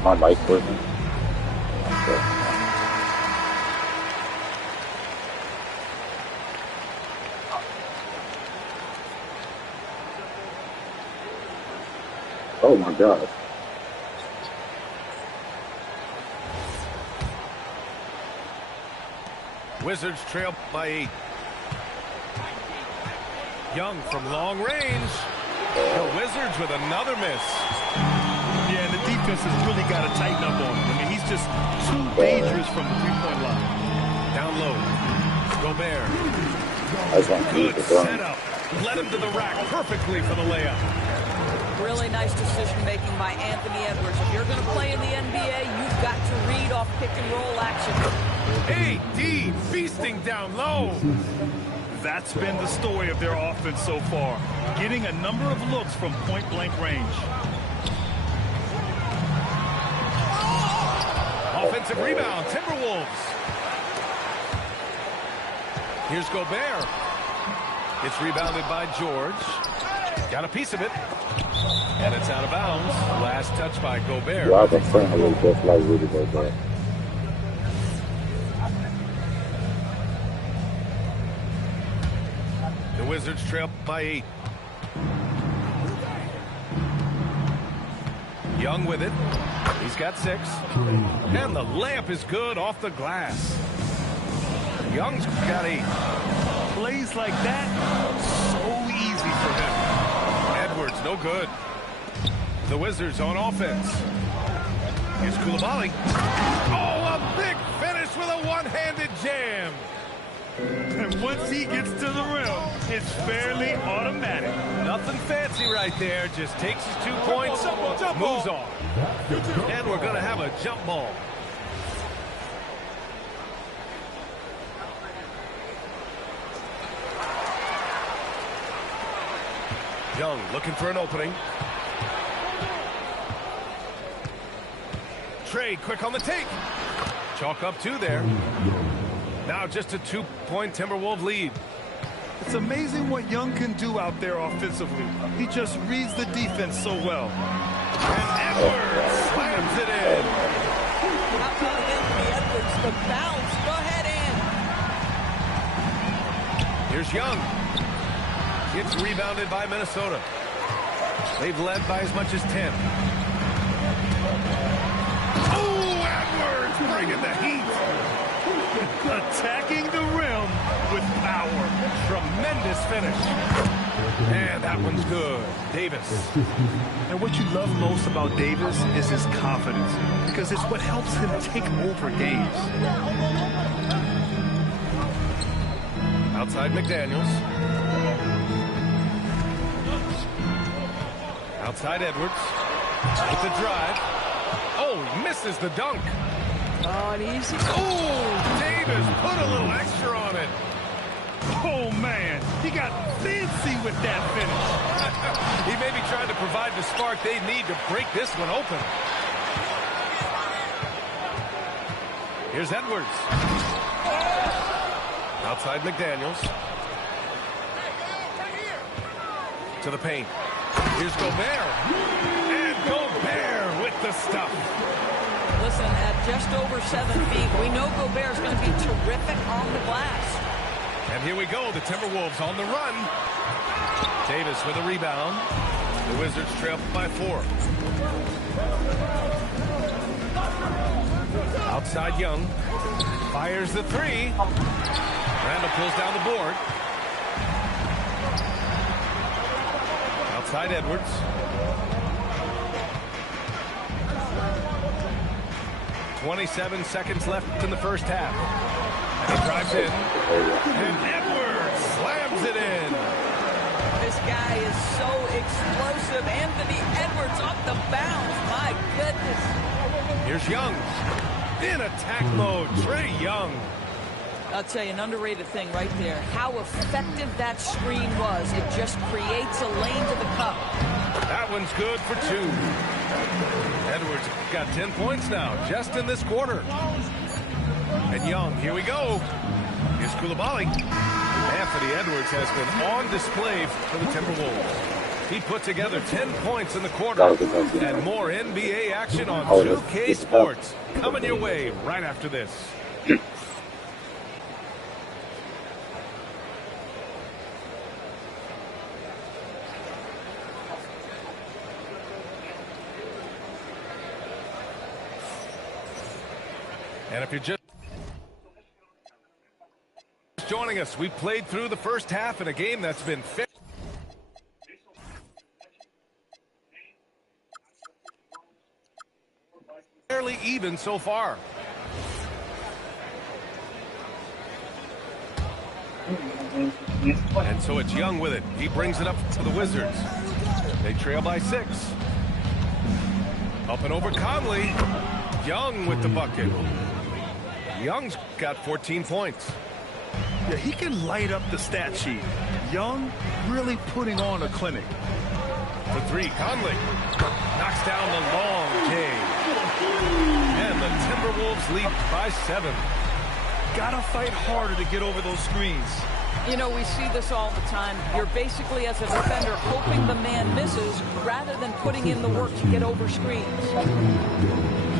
My mic working. Oh my God. Wizards trail by 8. Young from long range. The Wizards with another miss. Yeah, and the defense has really got to tighten up on him. I mean, he's just too dangerous from the three-point line. Down low. Gobert. Good setup. Led him to the rack perfectly for the layup. Really nice decision-making by Anthony Edwards. If you're going to play in the NBA, you've got to read off pick-and-roll action. AD feasting down low. That's been the story of their offense so far, getting a number of looks from point-blank range. Offensive rebound, Timberwolves. Here's Gobert. It's rebounded by George. Got a piece of it. And it's out of bounds. Last touch by Gobert. Yeah, that's certainly just like Rudy Gobert. The Wizards trail by 8. Young with it. He's got 6. And the layup is good off the glass. Young's got 8. Plays like that, so easy for him. Edwards, no good. The Wizards on offense. Here's Koulibaly. Oh, a big finish with a one-handed jam. And once he gets to the rim, it's fairly automatic. Nothing fancy right there. Just takes his 2 points, moves on. And we're going to have a jump ball. Young looking for an opening. Trade quick on the take. Chalk up 2 there. Now just a 2-point Timberwolves lead. It's amazing what Young can do out there offensively. He just reads the defense so well. And Edwards slams it in. How about Anthony Edwards? The bounce. Go ahead in. Here's Young. It's rebounded by Minnesota. They've led by as much as 10. Oh, Edwards bringing the heat. Attacking the rim with power. Tremendous finish. And that one's good. Davis. And what you love most about Davis is his confidence, because it's what helps him take over games. Outside McDaniels. Outside Edwards. With the drive. Oh, misses the dunk. Oh, and easy. Oh, Davis put a little extra on it. Oh, man. He got fancy with that finish. He may be trying to provide the spark they need to break this one open. Here's Edwards. Outside McDaniels. To the paint. Here's Gobert. And Gobert with the stuff. Listen, at just over 7 feet, we know Gobert's going to be terrific on the glass. And here we go, the Timberwolves on the run. Davis with a rebound. The Wizards trail by 4. Outside Young. Fires the 3. Randall pulls down the board. Outside Edwards. "27 seconds left in the first half. And he drives in. And Edwards slams it in. This guy is so explosive. Anthony Edwards off the bounce. My goodness. Here's Young. In attack mode, Trae Young. I'll tell you, an underrated thing right there. How effective that screen was. It just creates a lane to the cup. That one's good for 2. Edwards got 10 points now, just in this quarter. And Young, here we go. Here's Koulibaly. Anthony Edwards has been on display for the Timberwolves. He put together 10 points in the quarter. And more NBA action on 2K Sports coming your way right after this. And if you're just joining us, we played through the first half in a game that's been fairly even so far. And so it's Young with it. He brings it up to the Wizards. They trail by 6. Up and over Conley. Young with the bucket. Young's got 14 points. Yeah, he can light up the stat sheet. Young really putting on a clinic. For 3, Conley knocks down the long J. And the Timberwolves lead by 7. Gotta fight harder to get over those screens. You know, we see this all the time. You're basically, as a defender, hoping the man misses rather than putting in the work to get over screens.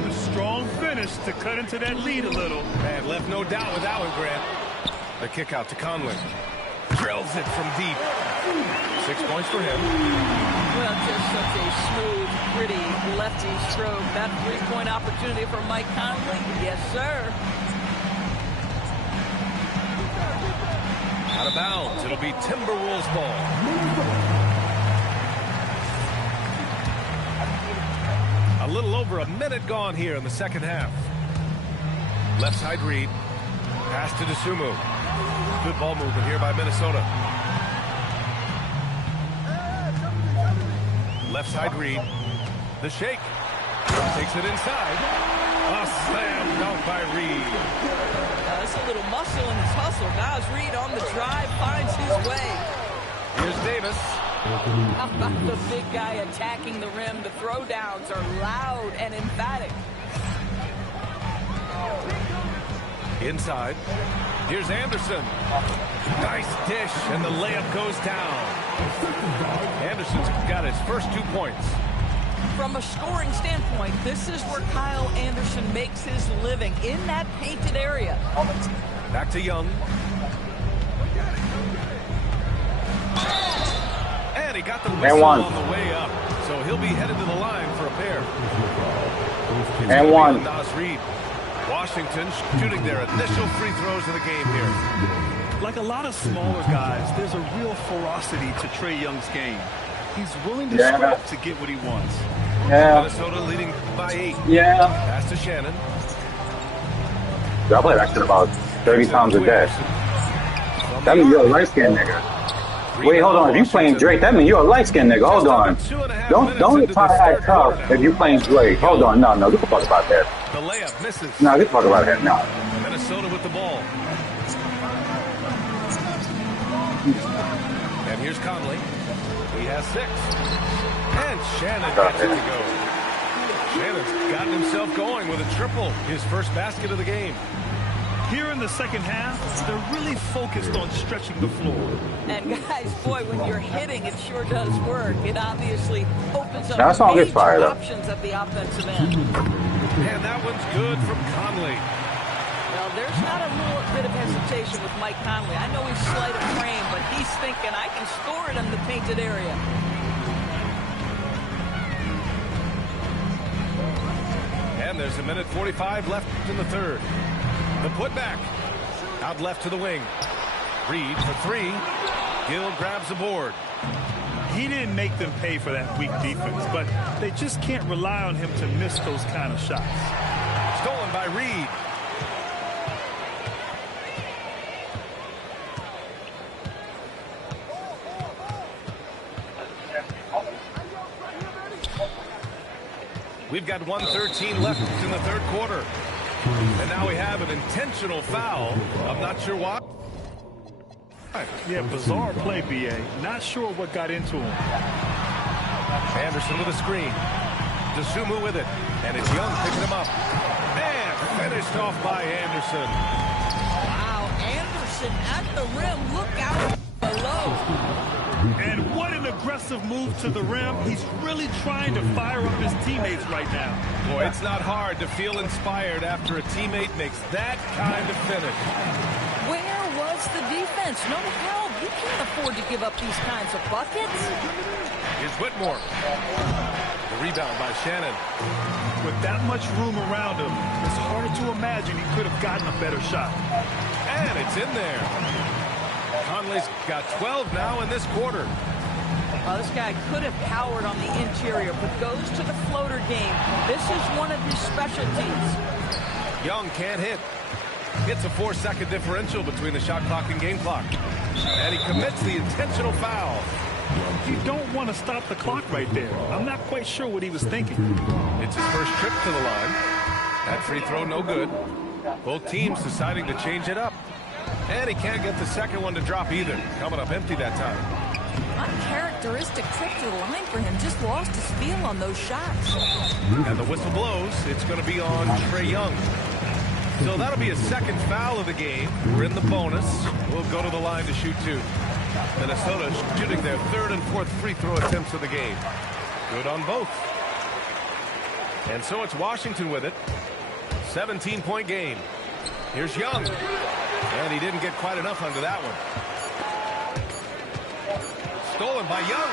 A strong finish to cut into that lead a little. Man, left no doubt with that one, Grant. The kick out to Conley. Drills it from deep. 6 points for him. Well, just such a smooth, pretty lefty stroke. That 3-point opportunity for Mike Conley. Yes, sir. Out of bounds. It'll be Timberwolves ball. A little over a minute gone here in the second half. Left side read. Pass to Dosunmu. Good ball movement here by Minnesota. Left side read. The shake. Takes it inside. A slam dunk by Reed. That's a little muscle in his hustle. Now as Reed on the drive finds his way. Here's Davis. How about the big guy attacking the rim? The throwdowns are loud and emphatic. Inside. Here's Anderson. Nice dish, and the layup goes down. Anderson's got his first 2 points. From a scoring standpoint, this is where Kyle Anderson makes his living, in that painted area. Back to Young. And he got the whistle on the way up, so he'll be headed to the line for a pair. And one. Nas Reed. Washington shooting their initial free throws of the game here. Like a lot of smaller guys, there's a real ferocity to Trae Young's game. He's willing to scrap to get what he wants. Yeah. Minnesota leading by 8. Yeah. Pass to Shannon. I play that shit about 30 times a day. That means you're a light-skinned nigga. Wait, hold on. If you playing Drake, that means you're a light-skinned nigga. Hold on. Don't try to act tough if you playing Drake. Hold on. No. Get the fuck about that. The layup misses. No, get the fuck about that. No. Minnesota with the ball. And here's Conley. He has 6. And Shannon gets it to go. Shannon's gotten himself going with a triple. His first basket of the game. Here in the second half, they're really focused on stretching the floor. And guys, boy, when you're hitting, it sure does work. It obviously opens up major options at the offensive end. And that one's good from Conley. Well, there's not a little bit of hesitation with Mike Conley. I know he's slight of frame, but he's thinking, I can score it in the painted area. And there's a minute 45 left in the third. The putback. Out left to the wing. Reed for 3. Gill grabs the board. He didn't make them pay for that weak defense, but they just can't rely on him to miss those kind of shots. Stolen by Reed. We've got 1:13 left in the third quarter. And now we have an intentional foul. I'm not sure why. Yeah, bizarre play, B.A. Not sure what got into him. Anderson with a screen. Dosunmu with it. And it's Young picking him up. And finished off by Anderson. Wow, Anderson at the rim. Look out below. And what an aggressive move to the rim. He's really trying to fire up his teammates right now. Boy, it's not hard to feel inspired after a teammate makes that kind of finish. Where was the defense? No help. You can't afford to give up these kinds of buckets. Here's Whitmore. The rebound by Shannon. With that much room around him, it's harder to imagine he could have gotten a better shot. And it's in there. Conley's got 12 now in this quarter. This guy could have powered on the interior, but goes to the floater game. This is one of his specialties. Young can't hit. It's a 4-second differential between the shot clock and game clock. And he commits the intentional foul. You don't want to stop the clock right there. I'm not quite sure what he was thinking. It's his first trip to the line. That free throw no good. Both teams deciding to change it up. And he can't get the second one to drop either. Coming up empty that time. Uncharacteristic trip to the line for him. Just lost his feel on those shots. And the whistle blows. It's going to be on Trae Young. So that'll be a second foul of the game. We're in the bonus. We'll go to the line to shoot two. Minnesota shooting their third and fourth free throw attempts of the game. Good on both. And so it's Washington with it. 17-point game. Here's Young. And he didn't get quite enough under that one. Stolen by Young.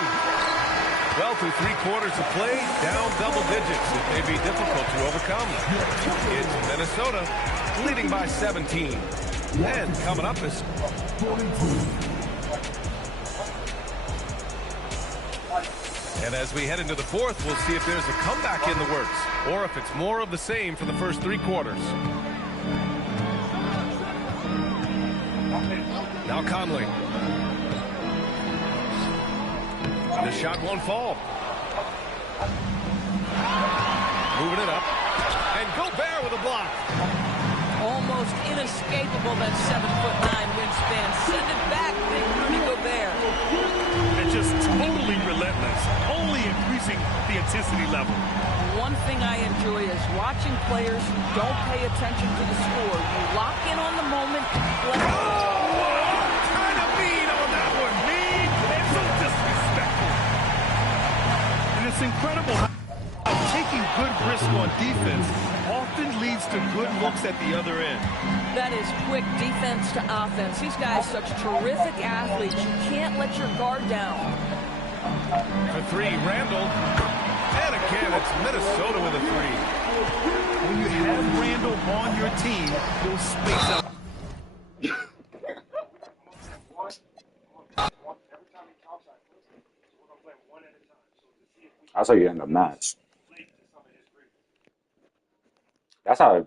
Well, through 3 quarters of play, down double digits. It may be difficult to overcome. It's Minnesota leading by 17. And coming up is... And as we head into the fourth, we'll see if there's a comeback in the works, or if it's more of the same for the first 3 quarters. Now Conley. The shot won't fall. Moving it up. And Gobert with a block. Almost inescapable, that 7'9" wingspan. Send it back, big Rudy Gobert. And just totally relentless, only increasing the intensity level. One thing I enjoy is watching players who don't pay attention to the score. You lock in on the moment and play. Kind of mean on that one. Mean and so disrespectful. And it's incredible how taking good risk on defense often leads to good looks at the other end. That is quick defense to offense. These guys such terrific athletes. You can't let your guard down. For 3, Randall. And again, it's Minnesota with a 3. When you have Randall on your team, he'll space out. That's how you end the match. That's how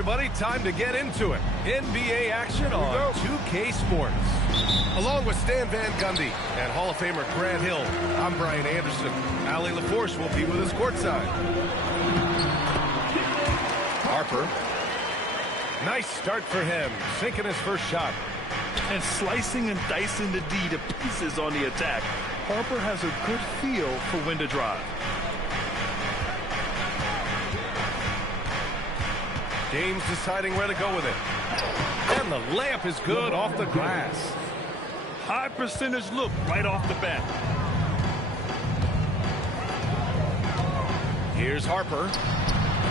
everybody. Time to get into it. NBA action on 2K Sports. Along with Stan Van Gundy and Hall of Famer Grant Hill, I'm Brian Anderson. Allie LaForce will be with us courtside. Harper. Nice start for him, sinking his first shot. And slicing and dicing the D to pieces on the attack. Harper has a good feel for when to drive. James deciding where to go with it. And the layup is good off the glass. High percentage look right off the bat. Here's Harper.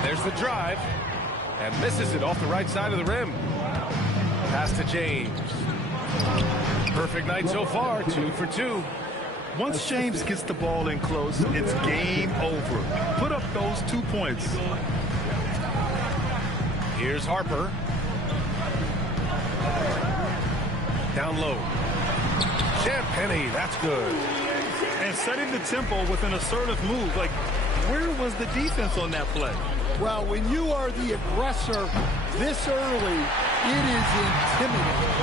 There's the drive. And misses it off the right side of the rim. Pass to James. Perfect night so far, 2 for 2. Once James gets the ball in close, it's game over. Put up those 2 points. Here's Harper. Down low. Champagny, that's good. And setting the tempo with an assertive move. Like, where was the defense on that play? Well, when you are the aggressor this early, it is intimidating.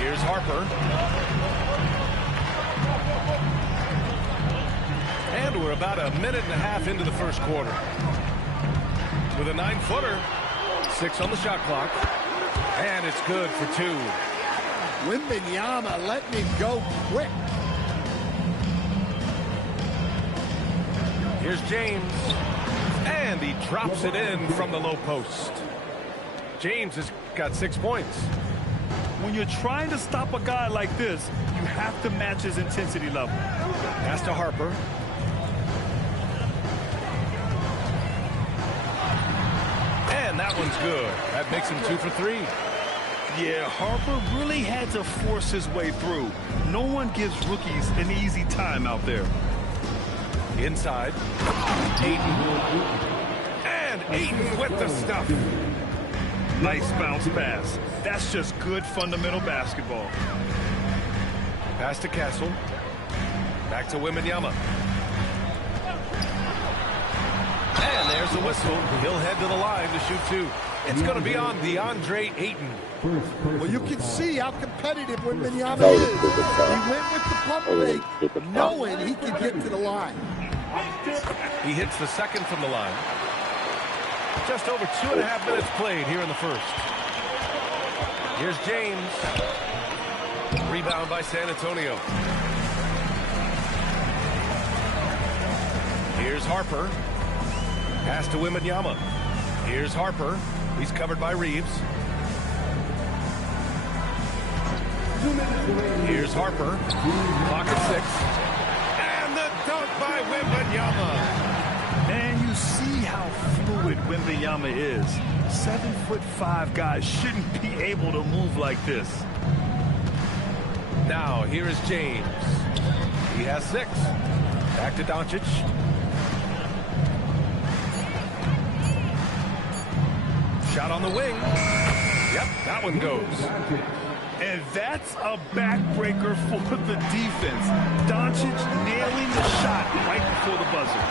Here's Harper. And we're about a minute and a half into the first quarter. With a 9-footer, 6 on the shot clock. And it's good for 2. Wembanyama letting it go quick. Here's James. And he drops it in from the low post. James has got 6 points. When you're trying to stop a guy like this, you have to match his intensity level. Pass to Harper. And that one's good. That makes him 2 for 3. Yeah, Harper really had to force his way through. No one gives rookies an easy time out there. Inside. Ayton. And Ayton with the stuff. Nice bounce pass. That's just good fundamental basketball. Pass to Castle. Back to Wembanyama. And there's the whistle. He'll head to the line to shoot 2. It's going to be on DeAndre Ayton. Well, you can see how competitive Wembanyama is. He went with the pump fake, knowing he could get to the line. He hits the second from the line. Just over 2.5 minutes played here in the first. Here's James. Rebound by San Antonio. Here's Harper. Pass to Wembanyama. Here's Harper. He's covered by Reeves. Here's Harper. Clock at 6. And the dunk by Wembanyama. And you see how fluid Wembanyama is. 7'5" guys shouldn't be able to move like this. Now here is James. He has 6. Back to Doncic. Shot on the wing. Yep, that one goes. And that's a backbreaker for the defense. Doncic nailing the shot right before the buzzer.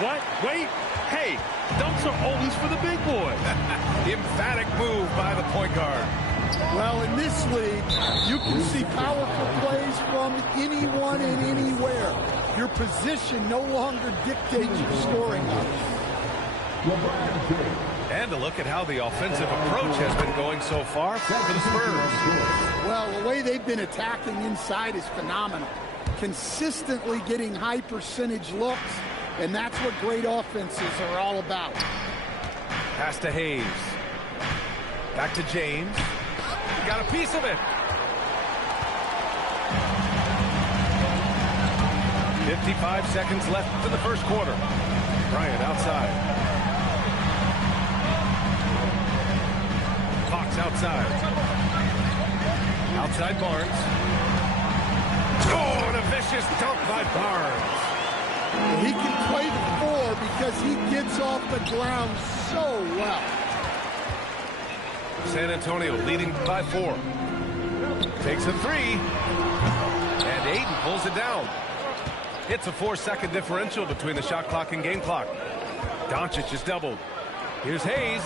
What? Wait. Hey, dunks are always for the big boy. Emphatic move by the point guard. Well, in this league, you can see powerful plays from anyone and anywhere. Your position no longer dictates your scoring levels. And a look at how the offensive approach has been going so far for the Spurs. Well, the way they've been attacking inside is phenomenal. Consistently getting high percentage looks, and that's what great offenses are all about. Pass to Hayes. Back to James. Got a piece of it. 55 seconds left in the first quarter. Bryant outside. Fox outside. Outside Barnes. Oh, and a vicious dunk by Barnes. He can play the 4 because he gets off the ground so well. San Antonio leading by 4. Takes a 3. And Ayton pulls it down. It's a 4-second differential between the shot clock and game clock. Doncic is doubled. Here's Hayes.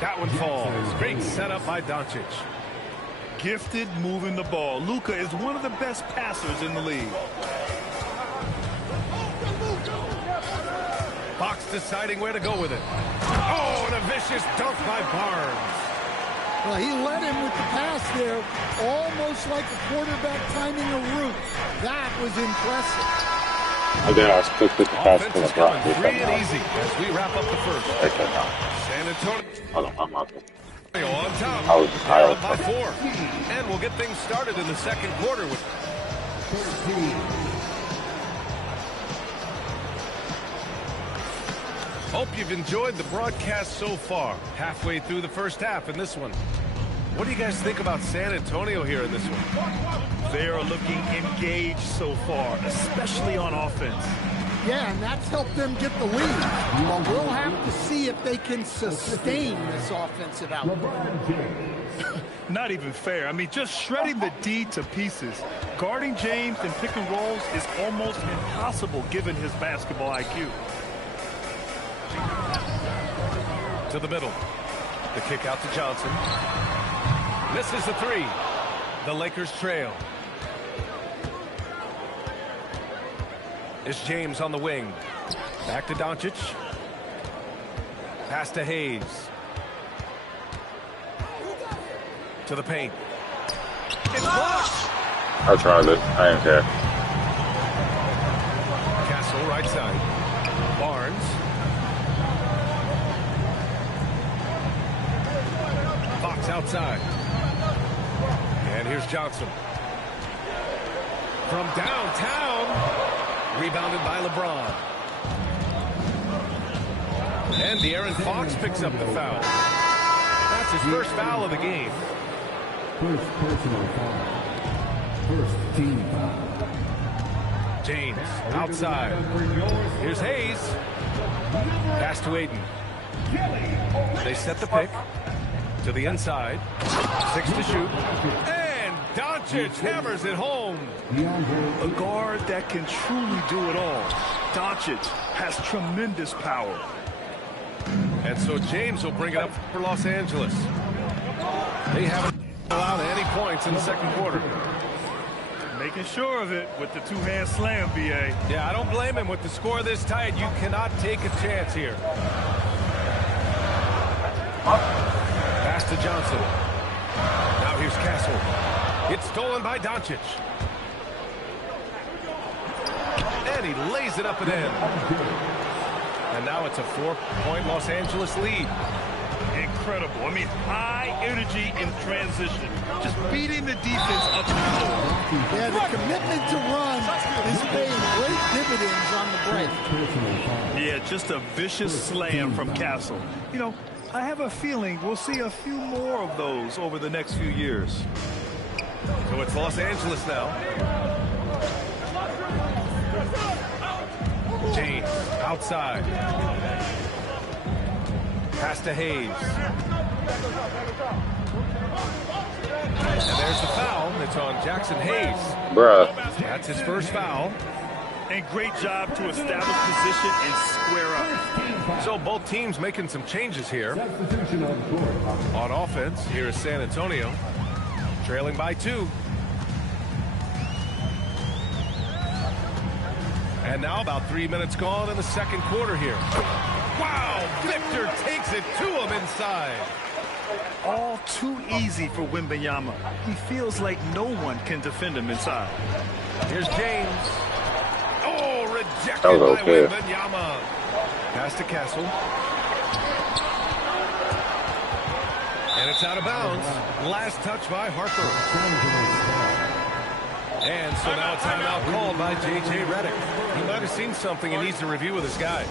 That one falls. Great setup by Doncic. Gifted moving the ball. Luka is one of the best passers in the league. Fox deciding where to go with it. Oh, and a vicious dunk by Barnes. Well, he led him with the pass there, almost like a quarterback timing a route. That was impressive. Okay, I was quick to pass to Offense is LeBron. coming free and easy as we wrap up the first. San Antonio Hold on, I'm out there. on top. I was They're up by 4. And we'll get things started in the second quarter with Hope you've enjoyed the broadcast so far. Halfway through the first half in this one. What do you guys think about San Antonio here in this one? They are looking engaged so far, especially on offense. Yeah, and that's helped them get the lead. But we'll have to see if they can sustain this offensive output. Not even fair. I mean, just shredding the D to pieces. Guarding James and pick and rolls is almost impossible given his basketball IQ. To the middle. The kick out to Johnson. Misses the 3. The Lakers trail. It's James on the wing. Back to Doncic. Pass to Hayes. To the paint. It's blocked. I tried it. I didn't care. Castle right side. Barnes. Fox outside. And here's Johnson. From downtown. Rebounded by LeBron. And De'Aaron Fox picks up the foul. That's his first foul of the game. First personal foul. First team foul. James outside. Here's Hayes. Pass to Aiden. They set the pick to the inside. 6 to shoot. And Doncic hammers it home. A guard that can truly do it all. Doncic has tremendous power. And so James will bring it up for Los Angeles. They haven't allowed any points in the second quarter. Making sure of it with the two-hand slam, B.A. Yeah, I don't blame him. With the score this tight, you cannot take a chance here. Pass to Johnson. Now here's Castle. It's stolen by Doncic. And he lays it up and in. And now it's a 4-point Los Angeles lead. Incredible. I mean, high energy in transition. Just beating the defense up the floor. Yeah, the commitment to run is paying great dividends on the break. Yeah, just a vicious slam from Castle. You know, I have a feeling we'll see a few more of those over the next few years. So it's Los Angeles now. James outside. Pass to Hayes. And there's the foul. It's on Jackson Hayes. Bruh. That's his first foul. And great job to establish position and square up. So both teams making some changes here. On offense, here is San Antonio. Trailing by 2. And now about 3 minutes gone in the second quarter here. Wow! Victor takes it to him inside. All too easy for Wembanyama. He feels like no one can defend him inside. Here's James. Oh, rejected That was by okay. Wembanyama. Pass to Castle. And it's out of bounds. Last touch by Harper. And so now a timeout called by J.J. Redick. He might have seen something he needs to review with his guys.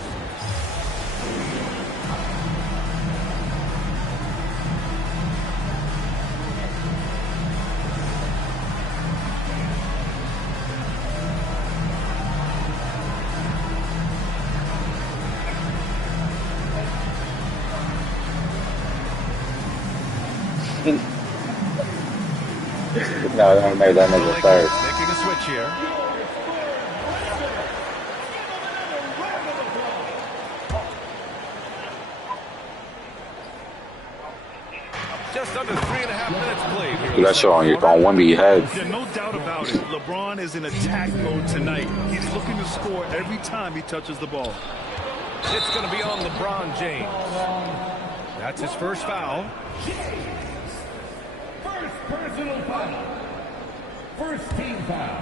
No, they made that nigga third. Making a switch here. Just under 3.5 minutes played here. You got shot on Wemby's head. Yeah, no doubt about it. LeBron is in attack mode tonight. He's looking to score every time he touches the ball. It's going to be on LeBron James. That's his first foul. First personal foul. First team foul.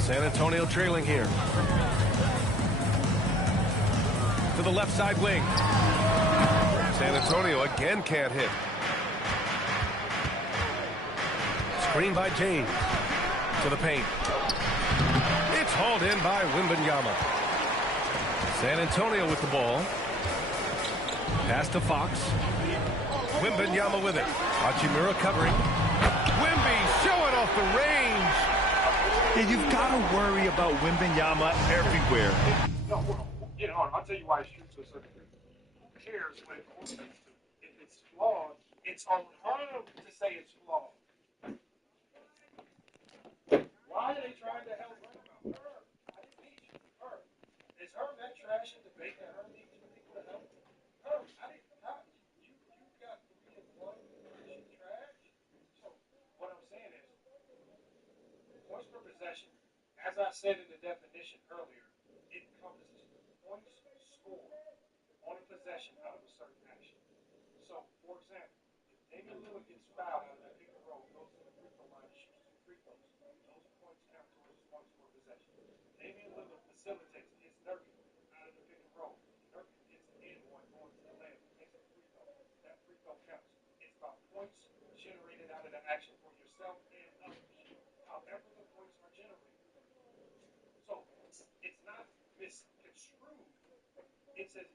San Antonio trailing here. To the left side wing. San Antonio again can't hit. Screen by James. To the paint. It's hauled in by Wembanyama. San Antonio with the ball. Pass to Fox. Wembanyama with it. Hachimura covering. Wemby showing off the range. Yeah, you've got to worry about Wembanyama everywhere. No, hold on. Yeah, hold on. I'll tell you why it's true to a certain degree. Who cares what it comes to? If it's flawed, it's on her to say it's flawed. Why are they trying to help her? Her. I didn't need you. Her. Is her that trash and debate that her needs people to help? Her. I didn't not you got 3 and 1 and she's trash. So what I'm saying is points per possession, as I said in the definition earlier, it encompasses points scored on a possession out of a certain action. So, for example, if Damian Lillard gets fouled out of the pick and roll, goes to the free throw line and shoots 2 free throws, those points count towards his points per possession. Damian Lillard facilitates his Nurkic out of the pick and roll. Nurkic gets an and one going to the layup, makes a free throw. That free throw counts. It's about points generated out of the action for yourself and others. However the points are generated. So, it's not misconstrued. It's as